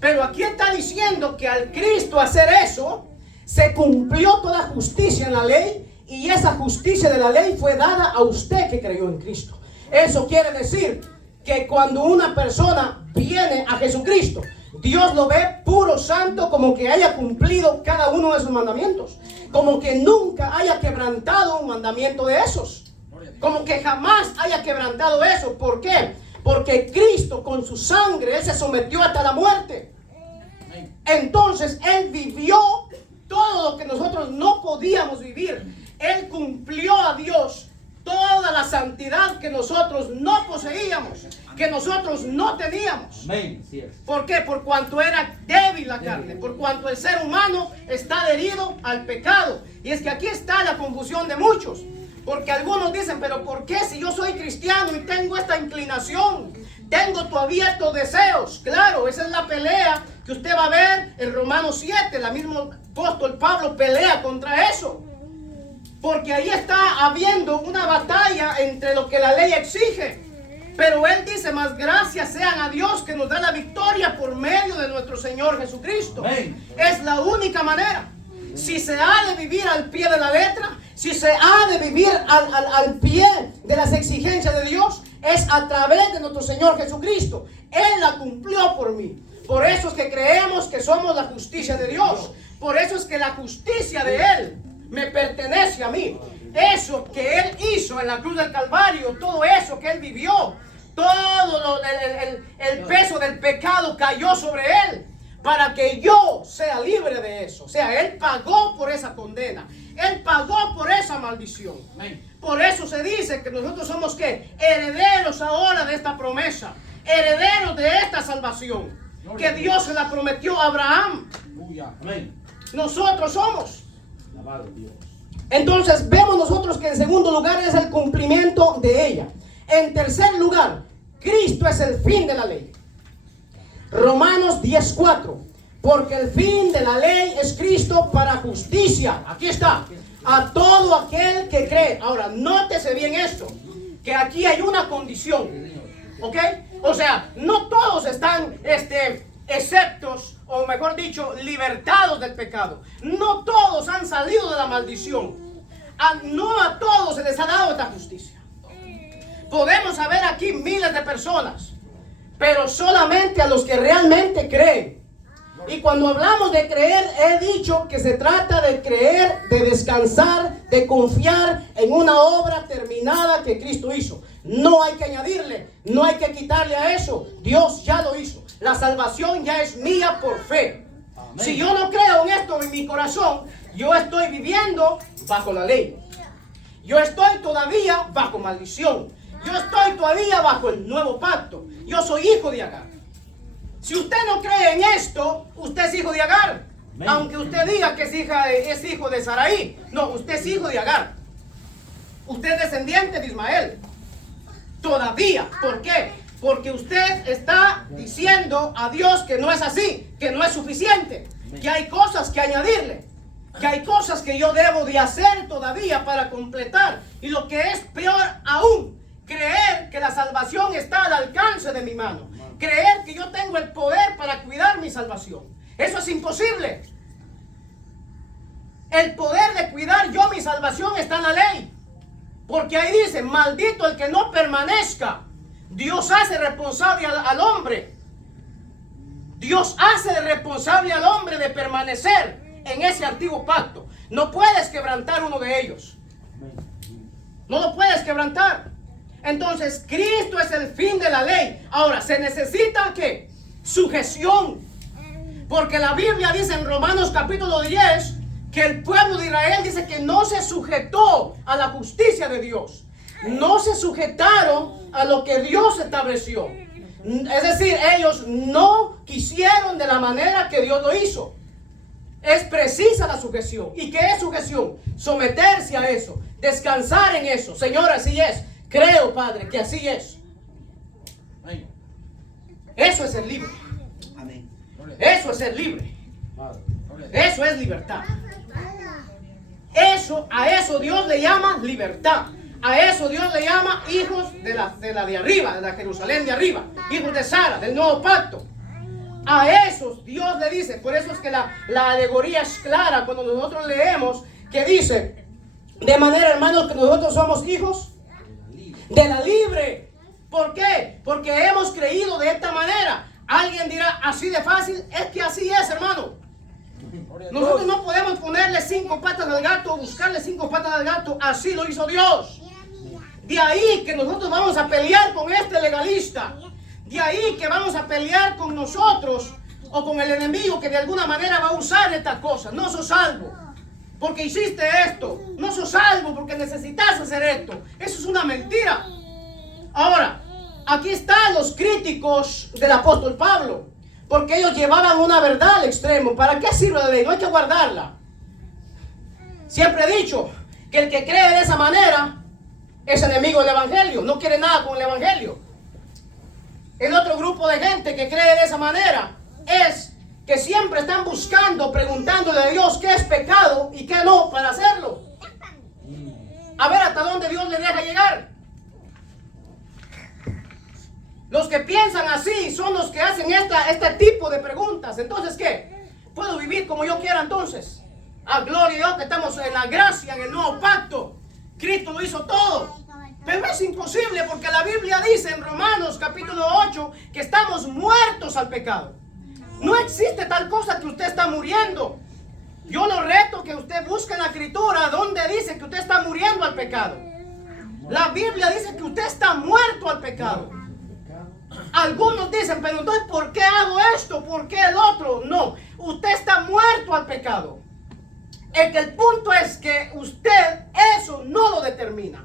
Pero aquí está diciendo que al Cristo hacer eso, se cumplió toda justicia en la ley, y esa justicia de la ley fue dada a usted que creyó en Cristo. Eso quiere decir que cuando una persona viene a Jesucristo, Dios lo ve puro, santo, como que haya cumplido cada uno de sus mandamientos, como que nunca haya quebrantado un mandamiento de esos. Como que jamás haya quebrantado eso. ¿Por qué? Porque Cristo con su sangre, Él se sometió hasta la muerte. Entonces Él vivió todo lo que nosotros no podíamos vivir. Él cumplió a Dios toda la santidad que nosotros no poseíamos, que nosotros no teníamos. ¿Por qué? Por cuanto era débil la carne, por cuanto el ser humano está adherido al pecado. Y es que aquí está la confusión de muchos. Porque algunos dicen, pero ¿por qué si yo soy cristiano y tengo esta inclinación? Tengo todavía estos deseos. Claro, esa es la pelea que usted va a ver en Romanos 7. La misma apóstol Pablo pelea contra eso. Porque ahí está habiendo una batalla entre lo que la ley exige. Pero él dice, más gracias sean a Dios que nos da la victoria por medio de nuestro Señor Jesucristo. Es la única manera. Si se ha de vivir al pie de la letra, si se ha de vivir al pie de las exigencias de Dios, es a través de nuestro Señor Jesucristo. Él la cumplió por mí. Por eso es que creemos que somos la justicia de Dios. Por eso es que la justicia de Él me pertenece a mí. Eso que Él hizo en la cruz del Calvario, todo eso que Él vivió, todo el peso del pecado cayó sobre Él, para que yo sea libre de eso. O sea, Él pagó por esa condena. Él pagó por esa maldición. Por eso se dice que nosotros somos ¿qué? Herederos ahora de esta promesa. Herederos de esta salvación. Que Dios se la prometió a Abraham. Nosotros somos. Entonces vemos nosotros que en segundo lugar es el cumplimiento de ella. En tercer lugar, Cristo es el fin de la ley. Romanos 10:4. Porque el fin de la ley es Cristo para justicia. Aquí está. A todo aquel que cree. Ahora, nótese bien esto. Que aquí hay una condición. ¿Ok? O sea, no todos están exceptos, o mejor dicho, libertados del pecado. No todos han salido de la maldición. No a todos se les ha dado esta justicia. Podemos haber aquí miles de personas, pero solamente a los que realmente creen. Y cuando hablamos de creer, he dicho que se trata de creer, de descansar, de confiar en una obra terminada que Cristo hizo. No hay que añadirle, no hay que quitarle a eso. Dios ya lo hizo. La salvación ya es mía por fe. Amén. Si yo no creo en esto en mi corazón, yo estoy viviendo bajo la ley. Yo estoy todavía bajo maldición. Yo estoy todavía bajo el nuevo pacto. Yo soy hijo de Agar. Si usted no cree en esto, usted es hijo de Agar. Amén. Aunque usted diga que es hijo de Saraí. No, usted es hijo de Agar. Usted es descendiente de Ismael. Todavía. ¿Por qué? Porque usted está diciendo a Dios que no es así, que no es suficiente, que hay cosas que añadirle, que hay cosas que yo debo de hacer todavía para completar. Y lo que es peor aún, creer que la salvación está al alcance de mi mano. Creer que yo tengo el poder para cuidar mi salvación. Eso es imposible. El poder de cuidar yo mi salvación está en la ley. Porque ahí dice, maldito el que no permanezca. Dios hace responsable al hombre. Dios hace responsable al hombre de permanecer en ese antiguo pacto. No puedes quebrantar uno de ellos. No lo puedes quebrantar. Entonces, Cristo es el fin de la ley. Ahora, ¿se necesita qué? Sujeción. Porque la Biblia dice en Romanos capítulo 10 que el pueblo de Israel dice que no se sujetó a la justicia de Dios. No se sujetaron a lo que Dios estableció. Es decir, ellos no quisieron de la manera que Dios lo hizo. Es precisa la sujeción. ¿Y qué es sujeción? Someterse a eso, descansar en eso. Señor, así es. Creo, Padre, que así es. Eso es ser libre. Eso es ser libre. Eso es libertad. A eso Dios le llama libertad. A eso Dios le llama hijos de la de arriba, de la Jerusalén de arriba. Hijos de Sara, del nuevo pacto. A esos Dios le dice. Por eso es que la alegoría es clara cuando nosotros leemos que dice, de manera, hermanos, que nosotros somos hijos de la libre. ¿Por qué? Porque hemos creído de esta manera. Alguien dirá, así de fácil. Es que así es, hermano. Nosotros no podemos ponerle 5 patas al gato o buscarle 5 patas al gato. Así lo hizo Dios. De ahí que nosotros vamos a pelear con este legalista. De ahí que vamos a pelear con nosotros o con el enemigo que de alguna manera va a usar estas cosas. No sos salvo porque hiciste esto. No sos salvo porque necesitas hacer esto. Eso es una mentira. Ahora, aquí están los críticos del apóstol Pablo. Porque ellos llevaban una verdad al extremo. ¿Para qué sirve la ley? No hay que guardarla. Siempre he dicho que el que cree de esa manera es enemigo del evangelio. No quiere nada con el evangelio. El otro grupo de gente que cree de esa manera es que siempre están buscando, preguntándole a Dios qué es pecado y qué no para hacerlo. A ver hasta dónde Dios le deja llegar. Los que piensan así son los que hacen este tipo de preguntas. Entonces, ¿qué? ¿Puedo vivir como yo quiera entonces? A gloria a Dios que estamos en la gracia, en el nuevo pacto. Cristo lo hizo todo. Pero es imposible porque la Biblia dice en Romanos capítulo 8 que estamos muertos al pecado. No existe tal cosa que usted está muriendo. Yo lo reto que usted busque en la escritura donde dice que usted está muriendo al pecado. La Biblia dice que usted está muerto al pecado. Algunos dicen, pero entonces ¿por qué hago esto? ¿Por qué el otro? No, usted está muerto al pecado. El punto es que usted eso no lo determina.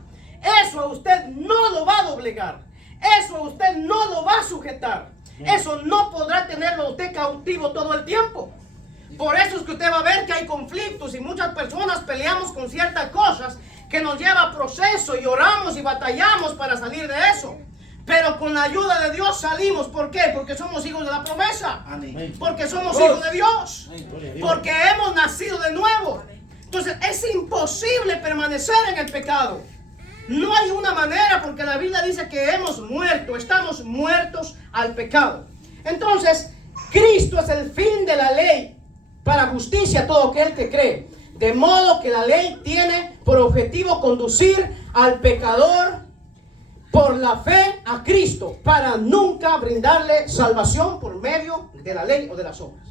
Eso a usted no lo va a doblegar. Eso a usted no lo va a sujetar. Eso no podrá tenerlo usted cautivo todo el tiempo. Por eso es que usted va a ver que hay conflictos y muchas personas peleamos con ciertas cosas que nos lleva a proceso y oramos y batallamos para salir de eso. Pero con la ayuda de Dios salimos. ¿Por qué? Porque somos hijos de la promesa. Amén. Porque somos hijos de Dios. Porque hemos nacido de nuevo. Entonces es imposible permanecer en el pecado. No hay una manera porque la Biblia dice que hemos muerto. Estamos muertos al pecado. Entonces Cristo es el fin de la ley para justicia a todo aquel que cree. De modo que la ley tiene por objetivo conducir al pecador por la fe a Cristo, para nunca brindarle salvación por medio de la ley o de las obras.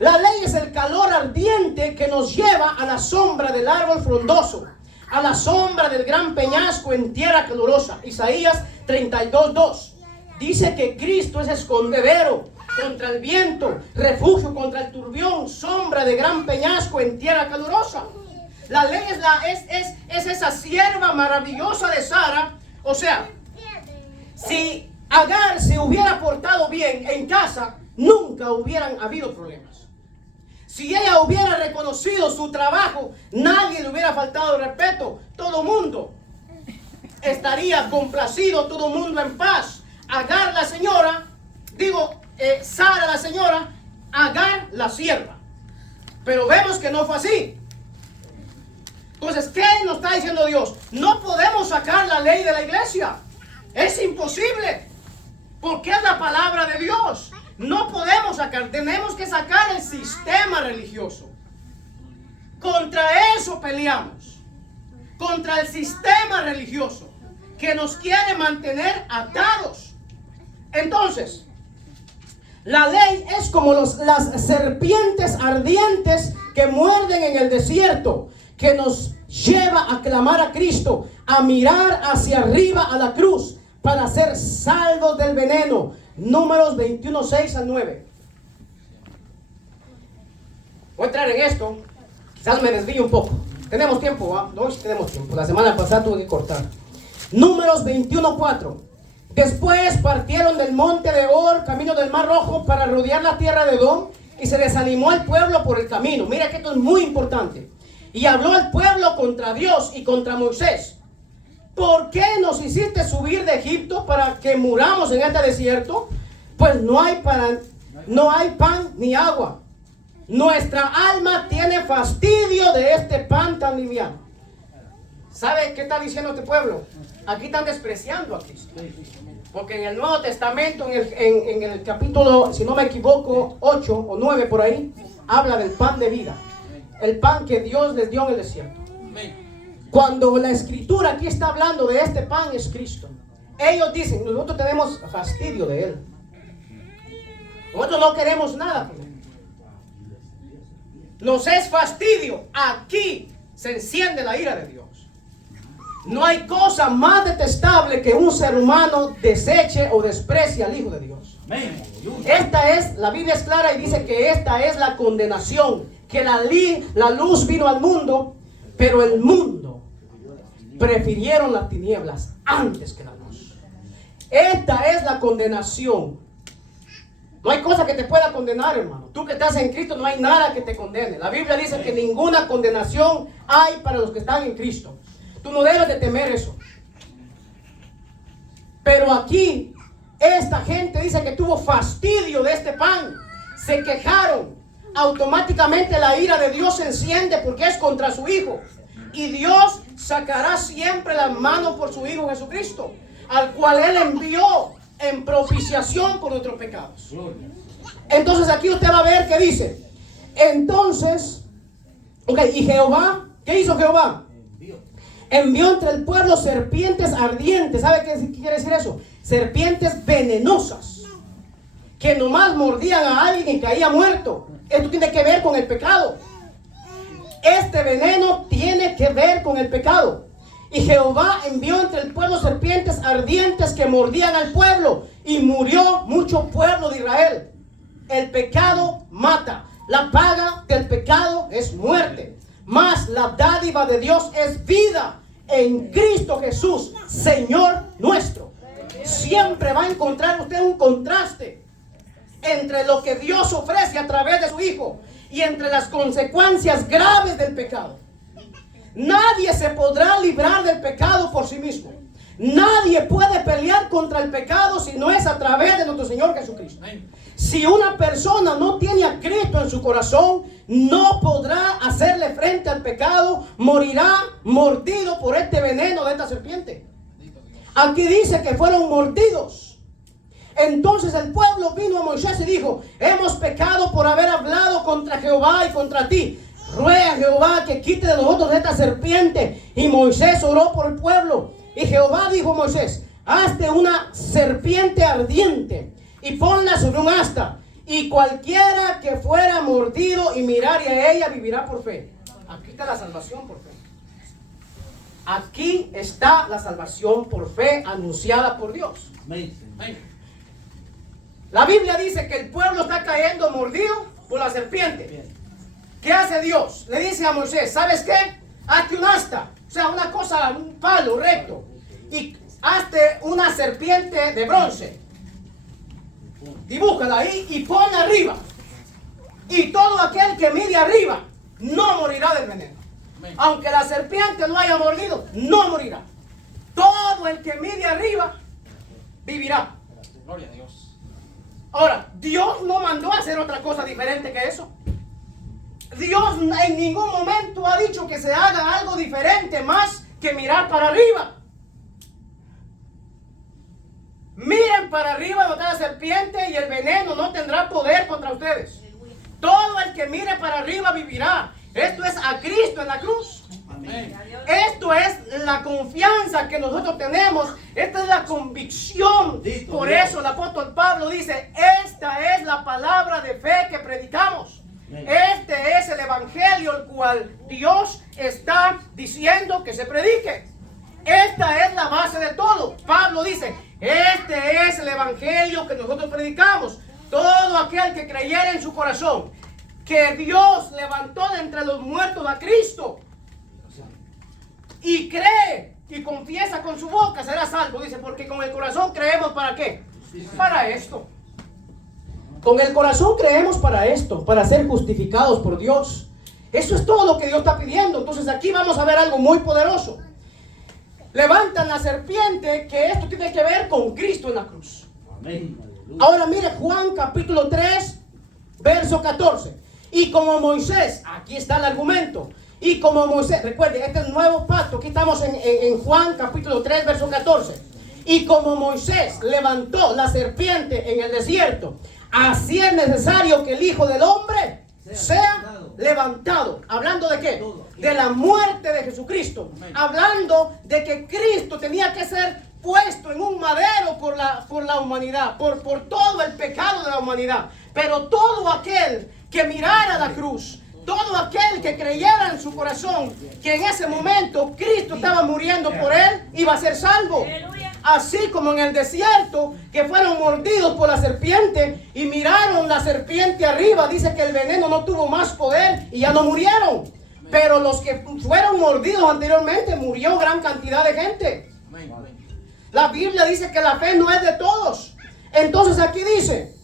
La ley es el calor ardiente que nos lleva a la sombra del árbol frondoso, a la sombra del gran peñasco en tierra calurosa. Isaías 32:2 dice que Cristo es escondedero contra el viento, refugio contra el turbión, sombra de gran peñasco en tierra calurosa. La ley es esa sierva maravillosa de Sara. O sea, si Agar se hubiera portado bien en casa, nunca hubieran habido problemas. Si ella hubiera reconocido su trabajo, nadie le hubiera faltado respeto. Todo mundo estaría complacido, todo mundo en paz. Agar la señora, Sara la señora, Agar la sierva. Pero vemos que no fue así. Entonces, ¿qué nos está diciendo Dios? No podemos sacar la ley de la iglesia. Es imposible. Porque es la palabra de Dios. No podemos sacar, tenemos que sacar el sistema religioso. Contra eso peleamos. Contra el sistema religioso que nos quiere mantener atados. Entonces, la ley es como las serpientes ardientes que muerden en el desierto, que nos lleva a clamar a Cristo, a mirar hacia arriba a la cruz para ser salvos del veneno. Números 21, 6 al 9. Voy a entrar en esto. Quizás me desvío un poco. Tenemos tiempo, ¿va? No, sí tenemos tiempo. La semana pasada tuve que cortar. Números 21, 4. Después partieron del monte de Or, camino del Mar Rojo, para rodear la tierra de Edom, y se desanimó el pueblo por el camino. Mira que esto es muy importante. Y habló el pueblo contra Dios y contra Moisés. ¿Por qué nos hiciste subir de Egipto para que muramos en este desierto? Pues no hay pan ni agua. Nuestra alma tiene fastidio de este pan tan liviano. ¿Sabe qué está diciendo este pueblo? Aquí están despreciando a Cristo. Porque en el Nuevo Testamento, en el capítulo, si no me equivoco, 8 o 9 por ahí, habla del pan de vida. El pan que Dios les dio en el desierto. Cuando la escritura aquí está hablando de este pan es Cristo. Ellos dicen, nosotros tenemos fastidio de Él. Nosotros no queremos nada con Él. Nos es fastidio. Aquí se enciende la ira de Dios. No hay cosa más detestable que un ser humano deseche o desprecie al Hijo de Dios. La Biblia es clara y dice que esta es la condenación. Que la luz vino al mundo, pero el mundo prefirieron las tinieblas antes que la luz. Esta es la condenación. No hay cosa que te pueda condenar, hermano. Tú que estás en Cristo, no hay nada que te condene. La Biblia dice que ninguna condenación hay para los que están en Cristo. Tú no debes de temer eso. Pero aquí, esta gente dice que tuvo fastidio de este pan. Se quejaron. Automáticamente la ira de Dios se enciende porque es contra su Hijo. Y Dios sacará siempre la mano por su Hijo Jesucristo, al cual Él envió en propiciación por nuestros pecados. Entonces aquí usted va a ver que dice, entonces, y Jehová, ¿qué hizo Jehová? Envió entre el pueblo serpientes ardientes. ¿Sabe qué quiere decir eso? Serpientes venenosas, que nomás mordían a alguien y caía muerto. Esto tiene que ver con el pecado. Este veneno tiene que ver con el pecado. Y Jehová envió entre el pueblo serpientes ardientes que mordían al pueblo, y murió mucho pueblo de Israel. El pecado mata. La paga del pecado es muerte. Mas la dádiva de Dios es vida en Cristo Jesús, Señor nuestro. Siempre va a encontrar usted un contraste entre lo que Dios ofrece a través de su Hijo y entre las consecuencias graves del pecado. Nadie se podrá librar del pecado por sí mismo. Nadie puede pelear contra el pecado si no es a través de nuestro Señor Jesucristo. Si una persona no tiene a Cristo en su corazón, no podrá hacerle frente al pecado. Morirá mordido por este veneno de esta serpiente. Aquí dice que fueron mordidos. Entonces el pueblo vino a Moisés y dijo: hemos pecado por haber hablado contra Jehová y contra ti. Ruega a Jehová que quite de nosotros esta serpiente. Y Moisés oró por el pueblo. Y Jehová dijo a Moisés: hazte una serpiente ardiente y ponla sobre un asta, y cualquiera que fuera mordido y mirare a ella vivirá por fe. Aquí está la salvación por fe. Aquí está la salvación por fe anunciada por Dios. La Biblia dice que el pueblo está cayendo mordido por la serpiente. ¿Qué hace Dios? Le dice a Moisés: ¿sabes qué? Hazte un asta, o sea, una cosa, un palo recto, y hazte una serpiente de bronce. Dibújala ahí y ponla arriba. Y todo aquel que mire arriba no morirá del veneno. Aunque la serpiente no haya mordido, no morirá. Todo el que mire arriba vivirá. Gloria a Dios. Ahora, Dios no mandó a hacer otra cosa diferente que eso. Dios en ningún momento ha dicho que se haga algo diferente más que mirar para arriba. Miren para arriba donde está la serpiente y el veneno no tendrá poder contra ustedes. Todo el que mire para arriba vivirá. Esto es a Cristo en la cruz. Amén. Esto es la confianza que nosotros tenemos. Esta es la convicción. Por eso el apóstol Pablo dice, esta es la palabra de fe que predicamos. Este es el evangelio el cual Dios está diciendo que se predique. Esta es la base de todo. Pablo dice, este es el evangelio que nosotros predicamos. Todo aquel que creyera en su corazón que Dios levantó de entre los muertos a Cristo y cree y confiesa con su boca será salvo. Dice, porque con el corazón creemos ¿para qué? Para esto. Con el corazón creemos para esto, para ser justificados por Dios. Eso es todo lo que Dios está pidiendo. Entonces aquí vamos a ver algo muy poderoso. Levantan la serpiente, que esto tiene que ver con Cristo en la cruz. Amén. Ahora mire Juan capítulo 3, verso 14. Y como Moisés, aquí está el argumento. Y como Moisés, recuerden, este es el nuevo pacto. Aquí estamos en Juan capítulo 3, verso 14. Y como Moisés levantó la serpiente en el desierto, así es necesario que el Hijo del Hombre sea levantado. ¿Hablando de qué? De la muerte de Jesucristo. Hablando de que Cristo tenía que ser puesto en un madero por la humanidad, por todo el pecado de la humanidad. Pero todo aquel que mirara la cruz, todo aquel que creyera en su corazón que en ese momento Cristo estaba muriendo por él, iba a ser salvo. Así como en el desierto, que fueron mordidos por la serpiente y miraron la serpiente arriba, dice que el veneno no tuvo más poder y ya no murieron. Pero los que fueron mordidos anteriormente, murió gran cantidad de gente. La Biblia dice que la fe no es de todos. Entonces aquí dice,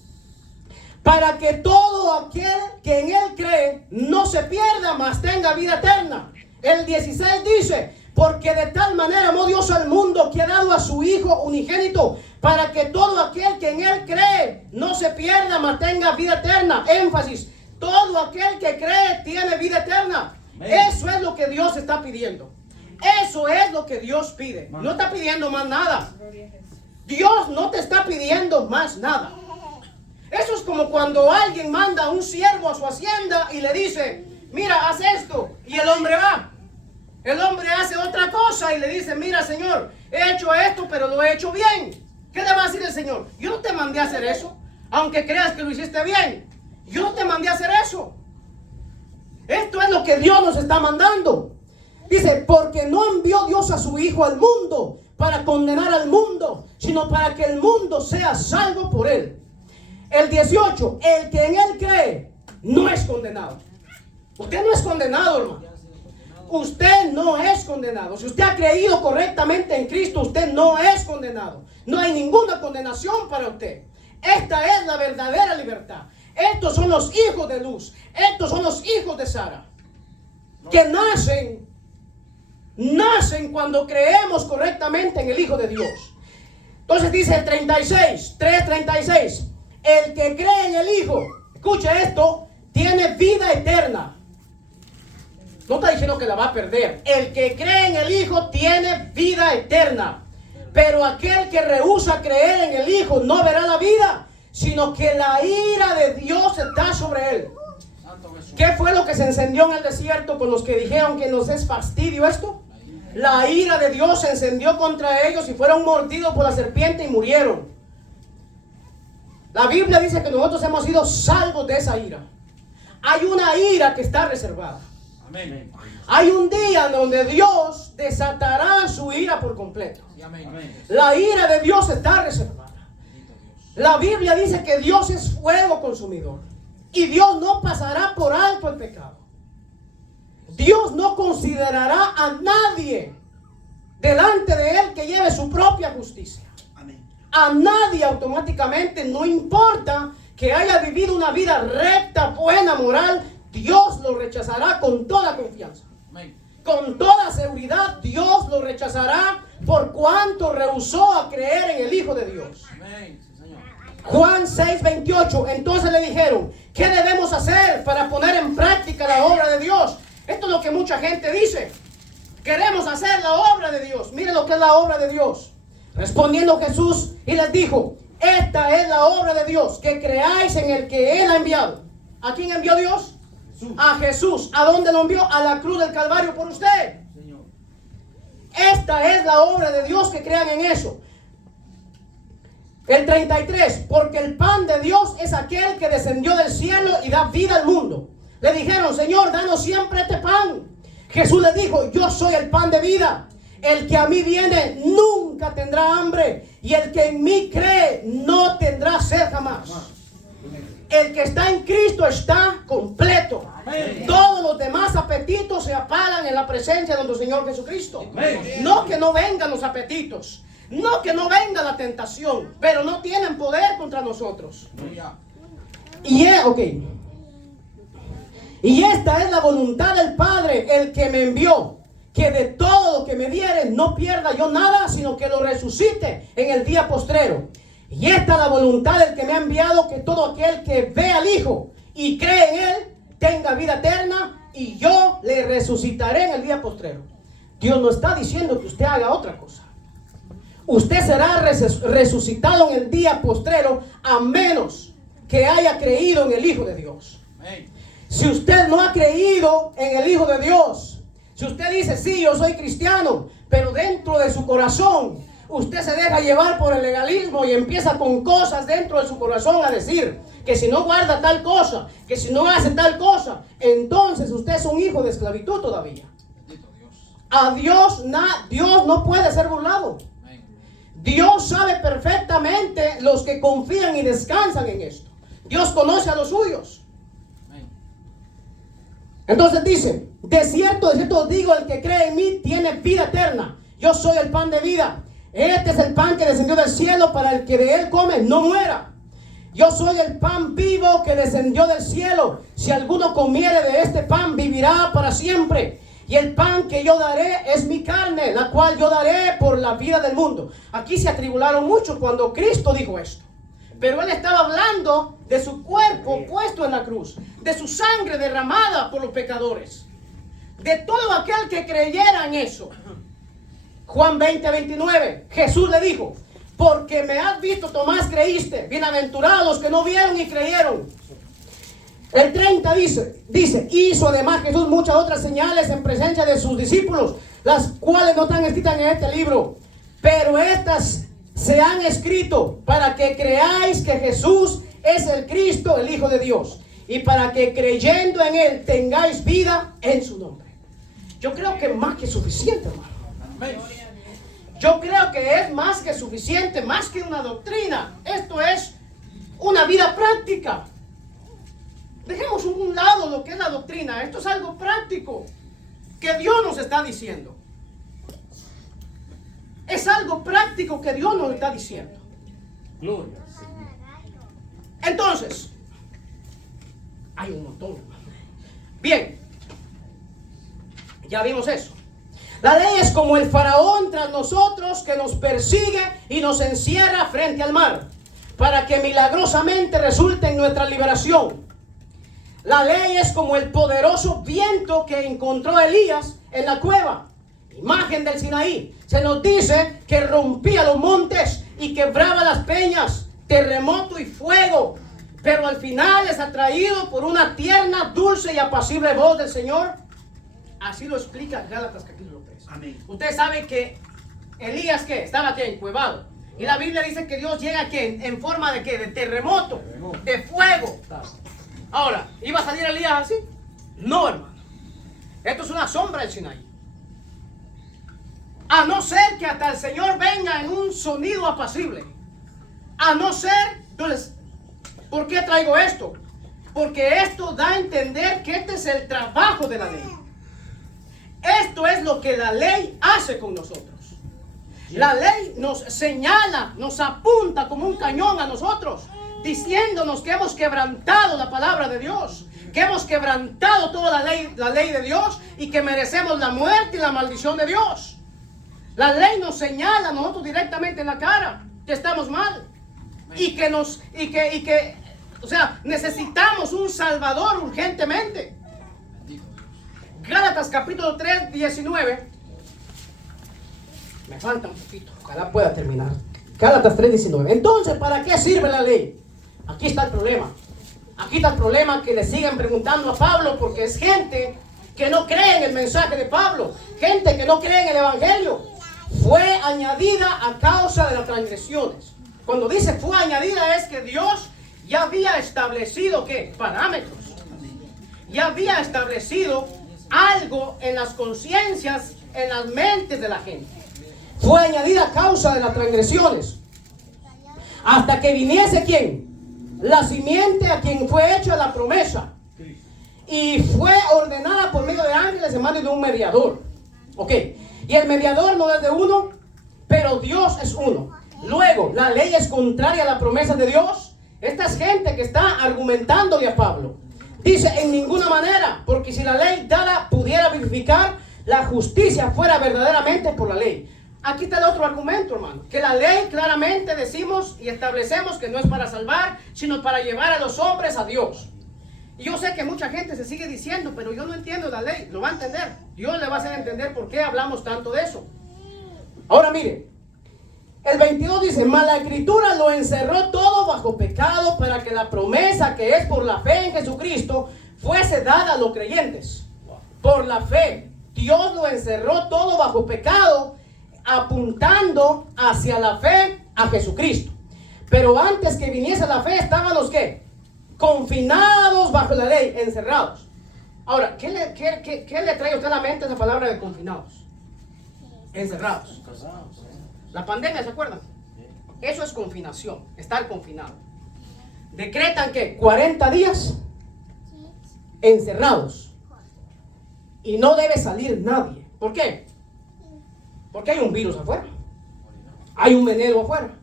para que todo aquel que en él cree no se pierda, mas tenga vida eterna. El 16 dice, porque de tal manera amó Dios al mundo que ha dado a su Hijo unigénito, para que todo aquel que en él cree no se pierda, mas tenga vida eterna. Énfasis, todo aquel que cree tiene vida eterna. Eso es lo que Dios está pidiendo. Eso es lo que Dios pide. No está pidiendo más nada. Dios no te está pidiendo más nada. Eso es como cuando alguien manda a un siervo a su hacienda y le dice, mira, haz esto, y el hombre va. El hombre hace otra cosa y le dice, mira, Señor, he hecho esto, pero lo he hecho bien. ¿Qué le va a decir el Señor? Yo no te mandé a hacer eso, aunque creas que lo hiciste bien. Yo no te mandé a hacer eso. Esto es lo que Dios nos está mandando. Dice, porque no envió Dios a su Hijo al mundo para condenar al mundo, sino para que el mundo sea salvo por él. El 18, el que en él cree no es condenado. Usted no es condenado, hermano. Usted no es condenado. Si usted ha creído correctamente en Cristo, usted no es condenado. No hay ninguna condenación para usted. Esta es la verdadera libertad. Estos son los hijos de luz. Estos son los hijos de Sara. Que nacen cuando creemos correctamente en el Hijo de Dios. Entonces dice el 36, 3:36. El que cree en el Hijo, escuche esto, tiene vida eterna. No está diciendo que la va a perder. El que cree en el Hijo tiene vida eterna. Pero aquel que rehúsa creer en el Hijo no verá la vida, sino que la ira de Dios está sobre él. ¿Qué fue lo que se encendió en el desierto con los que dijeron que nos es fastidio esto? La ira de Dios se encendió contra ellos y fueron mordidos por la serpiente y murieron. La Biblia dice que nosotros hemos sido salvos de esa ira. Hay una ira que está reservada. Amén. Hay un día donde Dios desatará su ira por completo. La ira de Dios está reservada. La Biblia dice que Dios es fuego consumidor. Y Dios no pasará por alto el pecado. Dios no considerará a nadie delante de él que lleve su propia justicia. A nadie automáticamente, no importa que haya vivido una vida recta, buena, moral, Dios lo rechazará con toda confianza. Con toda seguridad, Dios lo rechazará por cuanto rehusó a creer en el Hijo de Dios. Juan 6:28. Entonces le dijeron: ¿qué debemos hacer para poner en práctica la obra de Dios? Esto es lo que mucha gente dice. Queremos hacer la obra de Dios. Miren lo que es la obra de Dios. Respondiendo Jesús y les dijo: esta es la obra de Dios, que creáis en el que Él ha enviado. ¿A quién envió Dios? Jesús. A Jesús. ¿A dónde lo envió? A la cruz del Calvario por usted. Señor. Esta es la obra de Dios, que crean en eso. El 33, porque el pan de Dios es aquel que descendió del cielo y da vida al mundo. Le dijeron: Señor, danos siempre este pan. Jesús le dijo: yo soy el pan de vida. El que a mí viene nunca tendrá hambre, y el que en mí cree no tendrá sed jamás. El que está en Cristo está completo. Amén. Todos los demás apetitos se apagan en la presencia de nuestro Señor Jesucristo. Amén. No que no vengan los apetitos, no que no venga la tentación, pero no tienen poder contra nosotros. Y esta es la voluntad del Padre, el que me envió, que de todo lo que me diere no pierda yo nada, sino que lo resucite en el día postrero. Y esta es la voluntad del que me ha enviado, que todo aquel que ve al Hijo y cree en Él tenga vida eterna, y yo le resucitaré en el día postrero. Dios no está diciendo que usted haga otra cosa. Usted será resucitado en el día postrero, a menos que haya creído en el Hijo de Dios. Si usted no ha creído en el Hijo de Dios, si usted dice: sí, yo soy cristiano, pero dentro de su corazón usted se deja llevar por el legalismo y empieza con cosas dentro de su corazón a decir que si no guarda tal cosa, que si no hace tal cosa, entonces usted es un hijo de esclavitud todavía. A Dios no puede ser burlado. Dios sabe perfectamente los que confían y descansan en esto. Dios conoce a los suyos. Entonces dice: de cierto os digo, el que cree en mí tiene vida eterna. Yo soy el pan de vida. Este es el pan que descendió del cielo, para el que de él come no muera. Yo soy el pan vivo que descendió del cielo. Si alguno comiere de este pan, vivirá para siempre. Y el pan que yo daré es mi carne, la cual yo daré por la vida del mundo. Aquí se atribularon mucho cuando Cristo dijo esto. Pero Él estaba hablando de su cuerpo puesto en la cruz, de su sangre derramada por los pecadores, de todo aquel que creyera en eso. Juan 20:29, Jesús le dijo: porque me has visto, Tomás, creíste. Bienaventurados los que no vieron y creyeron. El 30 dice: hizo además Jesús muchas otras señales en presencia de sus discípulos, las cuales no están escritas en este libro, pero estas se han escrito para que creáis que Jesús es el Cristo, el Hijo de Dios, y para que creyendo en Él tengáis vida en su nombre. Yo creo que es más que suficiente, hermano. Yo creo que es más que suficiente, más que una doctrina. Esto es una vida práctica. Dejemos a un lado lo que es la doctrina. Esto es algo práctico que Dios nos está diciendo. Es algo práctico que Dios nos está diciendo. Gloria. Entonces, hay un montón. Bien, ya vimos eso. La ley es como el faraón tras nosotros, que nos persigue y nos encierra frente al mar, para que milagrosamente resulte en nuestra liberación. La ley es como el poderoso viento que encontró Elías en la cueva, imagen del Sinaí. Se nos dice que rompía los montes y quebraba las peñas, terremoto y fuego, pero al final es atraído por una tierna, dulce y apacible voz del Señor. Así lo explica Gálatas capítulo 3. Amén. Usted sabe que Elías, ¿qué? Estaba aquí encuevado. Y la Biblia dice que Dios llega aquí en forma de ¿qué? De terremoto, de fuego. Ahora, ¿iba a salir Elías así? No, hermano. Esto es una sombra del Sinaí. A no ser que hasta el Señor venga en un sonido apacible. A no ser, entonces, ¿por qué traigo esto? Porque esto da a entender que este es el trabajo de la ley. Esto es lo que la ley hace con nosotros. La ley nos señala, nos apunta como un cañón a nosotros, diciéndonos que hemos quebrantado la palabra de Dios, que hemos quebrantado toda la ley de Dios y que merecemos la muerte y la maldición de Dios. La ley nos señala a nosotros directamente en la cara que estamos mal. O sea, necesitamos un Salvador urgentemente. Gálatas capítulo 3, 19. Me falta un poquito, ojalá pueda terminar. Gálatas 3, 19. Entonces, ¿para qué sirve la ley? Aquí está el problema. Aquí está el problema, que le siguen preguntando a Pablo, porque es gente que no cree en el mensaje de Pablo, gente que no cree en el evangelio. Fue añadida a causa de las transgresiones. Cuando dice fue añadida, es que Dios ya había establecido ¿qué? Parámetros. Ya había establecido algo en las conciencias, en las mentes de la gente. Fue añadida a causa de las transgresiones, hasta que viniese ¿quién? La simiente a quien fue hecha la promesa, y fue ordenada por medio de ángeles en manos de un mediador. Ok, y el mediador no es de uno, pero Dios es uno. Luego, la ley es contraria a la promesa de Dios. Esta es gente que está argumentándole a Pablo. Dice, en ninguna manera, porque si la ley dada pudiera vivificar, la justicia fuera verdaderamente por la ley. Aquí está el otro argumento, hermano, que la ley claramente decimos y establecemos que no es para salvar, sino para llevar a los hombres a Dios. Y yo sé que mucha gente se sigue diciendo, pero yo no entiendo la ley. Lo va a entender. Dios le va a hacer entender por qué hablamos tanto de eso. Ahora mire, el 22 dice, mas la escritura lo encerró todo bajo pecado, para que la promesa que es por la fe en Jesucristo fuese dada a los creyentes. Por la fe. Dios lo encerró todo bajo pecado, apuntando hacia la fe a Jesucristo. Pero antes que viniese la fe, estaban los ¿qué? Confinados bajo la ley, encerrados. Ahora, ¿qué le trae a usted a la mente esa palabra de confinados? Encerrados. La pandemia, ¿se acuerdan? Eso es confinación, estar confinado. Decretan que 40 días encerrados y no debe salir nadie. ¿Por qué? Porque hay un virus afuera, hay un veneno afuera,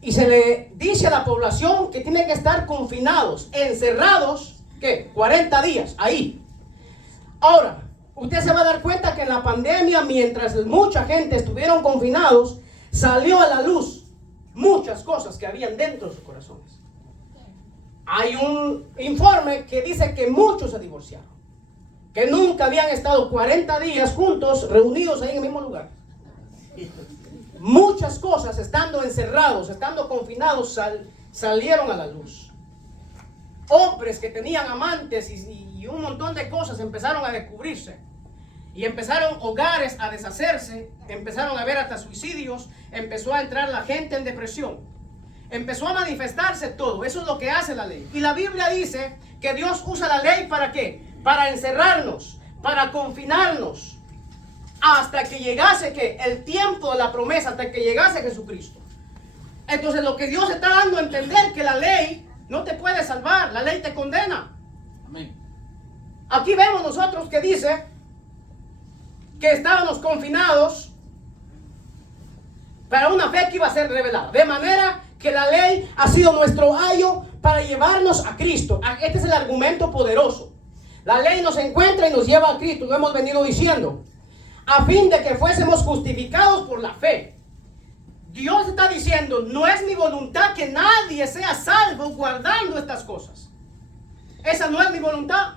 y se le dice a la población que tiene que estar confinados, encerrados, ¿qué? 40 días, ahí. Ahora, usted se va a dar cuenta que en la pandemia, mientras mucha gente estuvieron confinados, salió a la luz muchas cosas que habían dentro de sus corazones. Hay un informe que dice que muchos se divorciaron, que nunca habían estado 40 días juntos, reunidos ahí en el mismo lugar. Muchas cosas, estando encerrados, estando confinados, salieron a la luz. Hombres que tenían amantes y un montón de cosas empezaron a descubrirse. Y empezaron hogares a deshacerse, empezaron a haber hasta suicidios, empezó a entrar la gente en depresión. Empezó a manifestarse todo. Eso es lo que hace la ley. Y la Biblia dice que Dios usa la ley ¿para qué? Para encerrarnos, para confinarnos, hasta que llegase ¿qué? El tiempo de la promesa, hasta que llegase Jesucristo. Entonces lo que Dios está dando a entender, que la ley no te puede salvar, la ley te condena. Amén. Aquí vemos nosotros que dice que estábamos confinados para una fe que iba a ser revelada. De manera que la ley ha sido nuestro ayo para llevarnos a Cristo. Este es el argumento poderoso. La ley nos encuentra y nos lleva a Cristo, lo hemos venido diciendo, a fin de que fuésemos justificados por la fe. Dios está diciendo, no es mi voluntad que nadie sea salvo guardando estas cosas. Esa no es mi voluntad.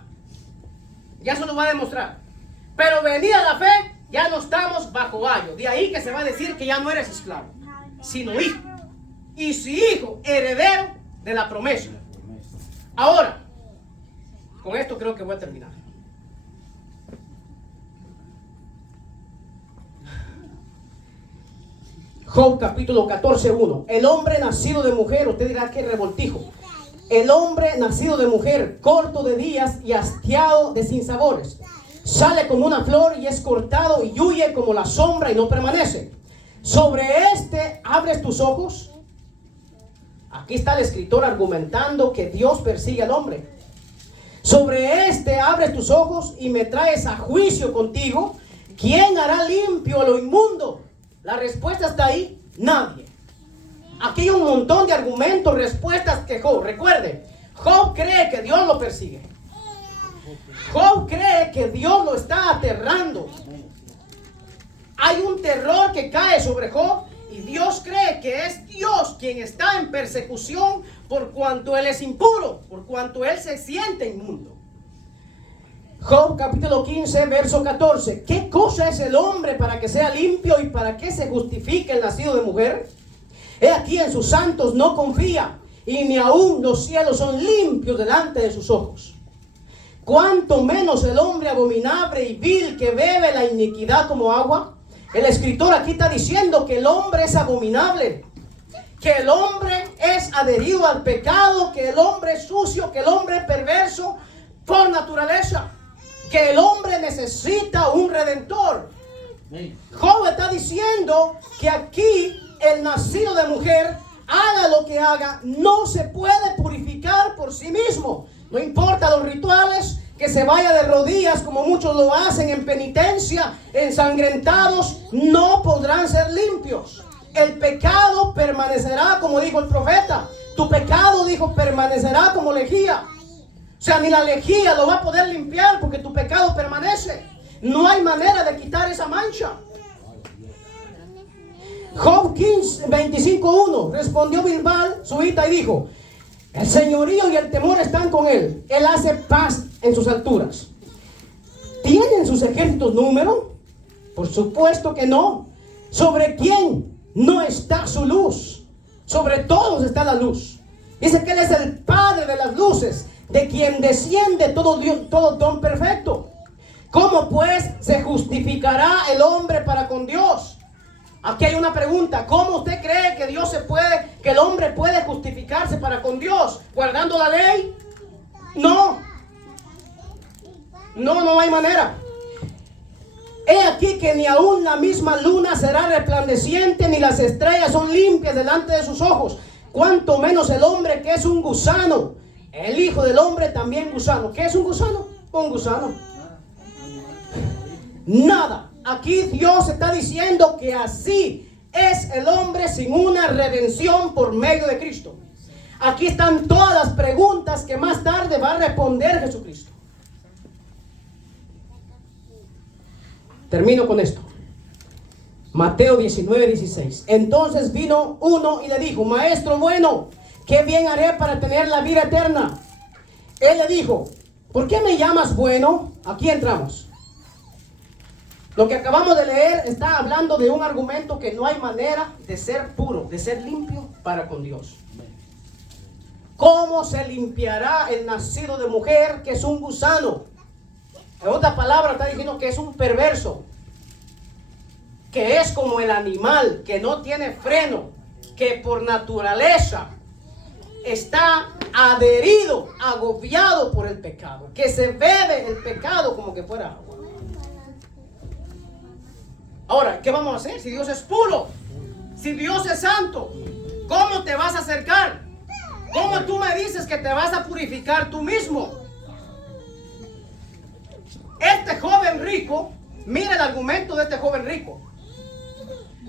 Ya se lo va a demostrar. Pero venida la fe, ya no estamos bajo ayo. De ahí que se va a decir que ya no eres esclavo, sino hijo. Y si hijo, heredero de la promesa. Ahora, con esto creo que voy a terminar. Job capítulo 14:1. El hombre nacido de mujer, usted dirá que revoltijo. El hombre nacido de mujer, corto de días y hastiado de sinsabores, sale como una flor y es cortado y huye como la sombra y no permanece. Sobre este abres tus ojos. Aquí está el escritor argumentando que Dios persigue al hombre. Sobre este abres tus ojos y me traes a juicio contigo. ¿Quién hará limpio lo inmundo? La respuesta está ahí, nadie. Aquí hay un montón de argumentos, respuestas que Job, recuerde, Job cree que Dios lo persigue. Job cree que Dios lo está aterrando. Hay un terror que cae sobre Job y Dios cree que es Dios quien está en persecución por cuanto él es impuro, por cuanto él se siente inmundo. Job capítulo 15, verso 14. ¿Qué cosa es el hombre para que sea limpio y para que se justifique el nacido de mujer? He aquí en sus santos no confía, y ni aun los cielos son limpios delante de sus ojos. Cuánto menos el hombre abominable y vil que bebe la iniquidad como agua. El escritor aquí está diciendo que el hombre es abominable, que el hombre es adherido al pecado, que el hombre es sucio, que el hombre es perverso por naturaleza, que el hombre necesita un redentor. Job está diciendo que aquí el nacido de mujer, haga lo que haga, no se puede purificar por sí mismo. No importa los rituales, que se vaya de rodillas como muchos lo hacen en penitencia, ensangrentados, no podrán ser limpios. El pecado permanecerá, como dijo el profeta. Tu pecado, dijo, permanecerá como lejía. O sea, ni la lejía lo va a poder limpiar porque tu pecado permanece. No hay manera de quitar esa mancha. Job 15, 25:1. Respondió Bilbal, su hija, y dijo: el señorío y el temor están con él. Él hace paz en sus alturas. ¿Tienen sus ejércitos número? Por supuesto que no. ¿Sobre quién no está su luz? Sobre todos está la luz. Dice que Él es el Padre de las luces, de quien desciende todo Dios, todo don perfecto. ¿Cómo pues se justificará el hombre para con Dios? Aquí hay una pregunta. ¿Cómo usted cree que que el hombre puede justificarse para con Dios? ¿Guardando la ley? No. No hay manera. He aquí que ni aún la misma luna será resplandeciente, ni las estrellas son limpias delante de sus ojos. Cuanto menos el hombre, que es un gusano. El Hijo del Hombre también gusano. ¿Qué es un gusano? Un gusano. Nada. Aquí Dios está diciendo que así es el hombre sin una redención por medio de Cristo. Aquí están todas las preguntas que más tarde va a responder Jesucristo. Termino con esto. Mateo 19:16. Entonces vino uno y le dijo: Maestro bueno, ¿qué bien haré para tener la vida eterna? Él le dijo: ¿por qué me llamas bueno? Aquí entramos. Lo que acabamos de leer está hablando de un argumento que no hay manera de ser puro, de ser limpio para con Dios. ¿Cómo se limpiará el nacido de mujer, que es un gusano? En otra palabra está diciendo que es un perverso, que es como el animal que no tiene freno, que por naturaleza está adherido, agobiado por el pecado, que se bebe el pecado como que fuera agua. Ahora, ¿qué vamos a hacer? Si Dios es puro, si Dios es santo, ¿cómo te vas a acercar? ¿Cómo tú me dices que te vas a purificar tú mismo? Este joven rico, mira el argumento de este joven rico.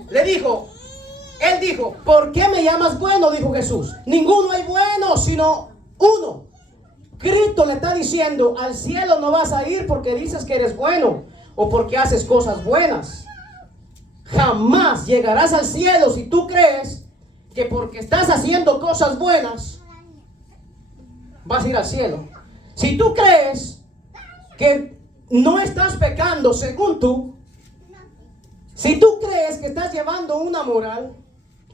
Él dijo: ¿por qué me llamas bueno? Dijo Jesús. Ninguno hay bueno sino uno. Cristo le está diciendo: al cielo no vas a ir porque dices que eres bueno o porque haces cosas buenas. Jamás llegarás al cielo si tú crees que porque estás haciendo cosas buenas vas a ir al cielo. Si tú crees que no estás pecando según tú, si tú crees que estás llevando una moral,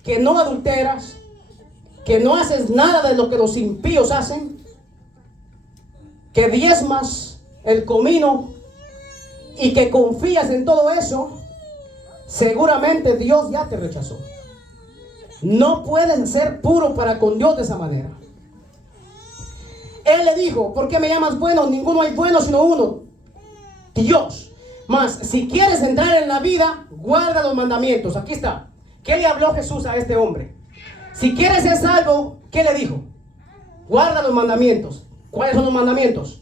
que no adulteras, que no haces nada de lo que los impíos hacen, que diezmas el comino y que confías en todo eso, seguramente Dios ya te rechazó. No puedes ser puro para con Dios de esa manera. Él le dijo: ¿por qué me llamas bueno? Ninguno hay bueno sino uno, Dios. Mas si quieres entrar en la vida, guarda los mandamientos. Aquí está. ¿Qué le habló Jesús a este hombre? Si quieres ser salvo, ¿qué le dijo? Guarda los mandamientos. ¿Cuáles son los mandamientos?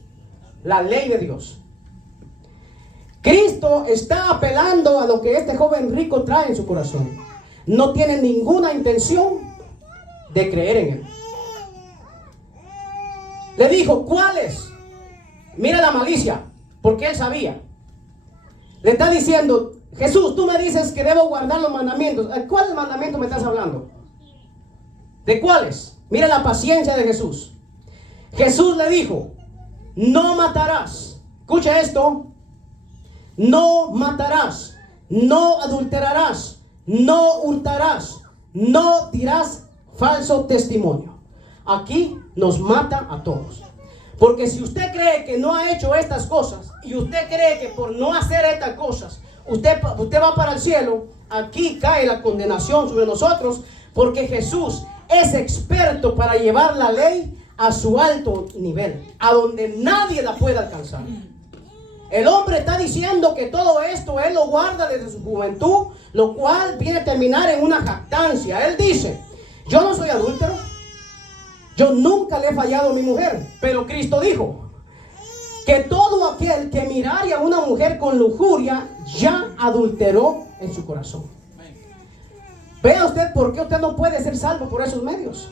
La ley de Dios. Cristo está apelando a lo que este joven rico trae en su corazón. No tiene ninguna intención de creer en él. Le dijo: ¿cuáles? Mira la malicia, porque él sabía. Le está diciendo: Jesús, tú me dices que debo guardar los mandamientos. ¿De cuáles mandamientos me estás hablando? ¿De cuáles? Mira la paciencia de Jesús. Jesús le dijo, no matarás. Escucha esto. No matarás, no adulterarás, no hurtarás, no dirás falso testimonio. Aquí nos mata a todos. Porque si usted cree que no ha hecho estas cosas y usted cree que por no hacer estas cosas usted va para el cielo, aquí cae la condenación sobre nosotros, porque Jesús es experto para llevar la ley a su alto nivel, a donde nadie la puede alcanzar. El hombre está diciendo que todo esto él lo guarda desde su juventud, lo cual viene a terminar en una jactancia. Él dice, yo no soy adúltero, yo nunca le he fallado a mi mujer, pero Cristo dijo que todo aquel que mirare a una mujer con lujuria ya adulteró en su corazón. Vea usted por qué usted no puede ser salvo por esos medios.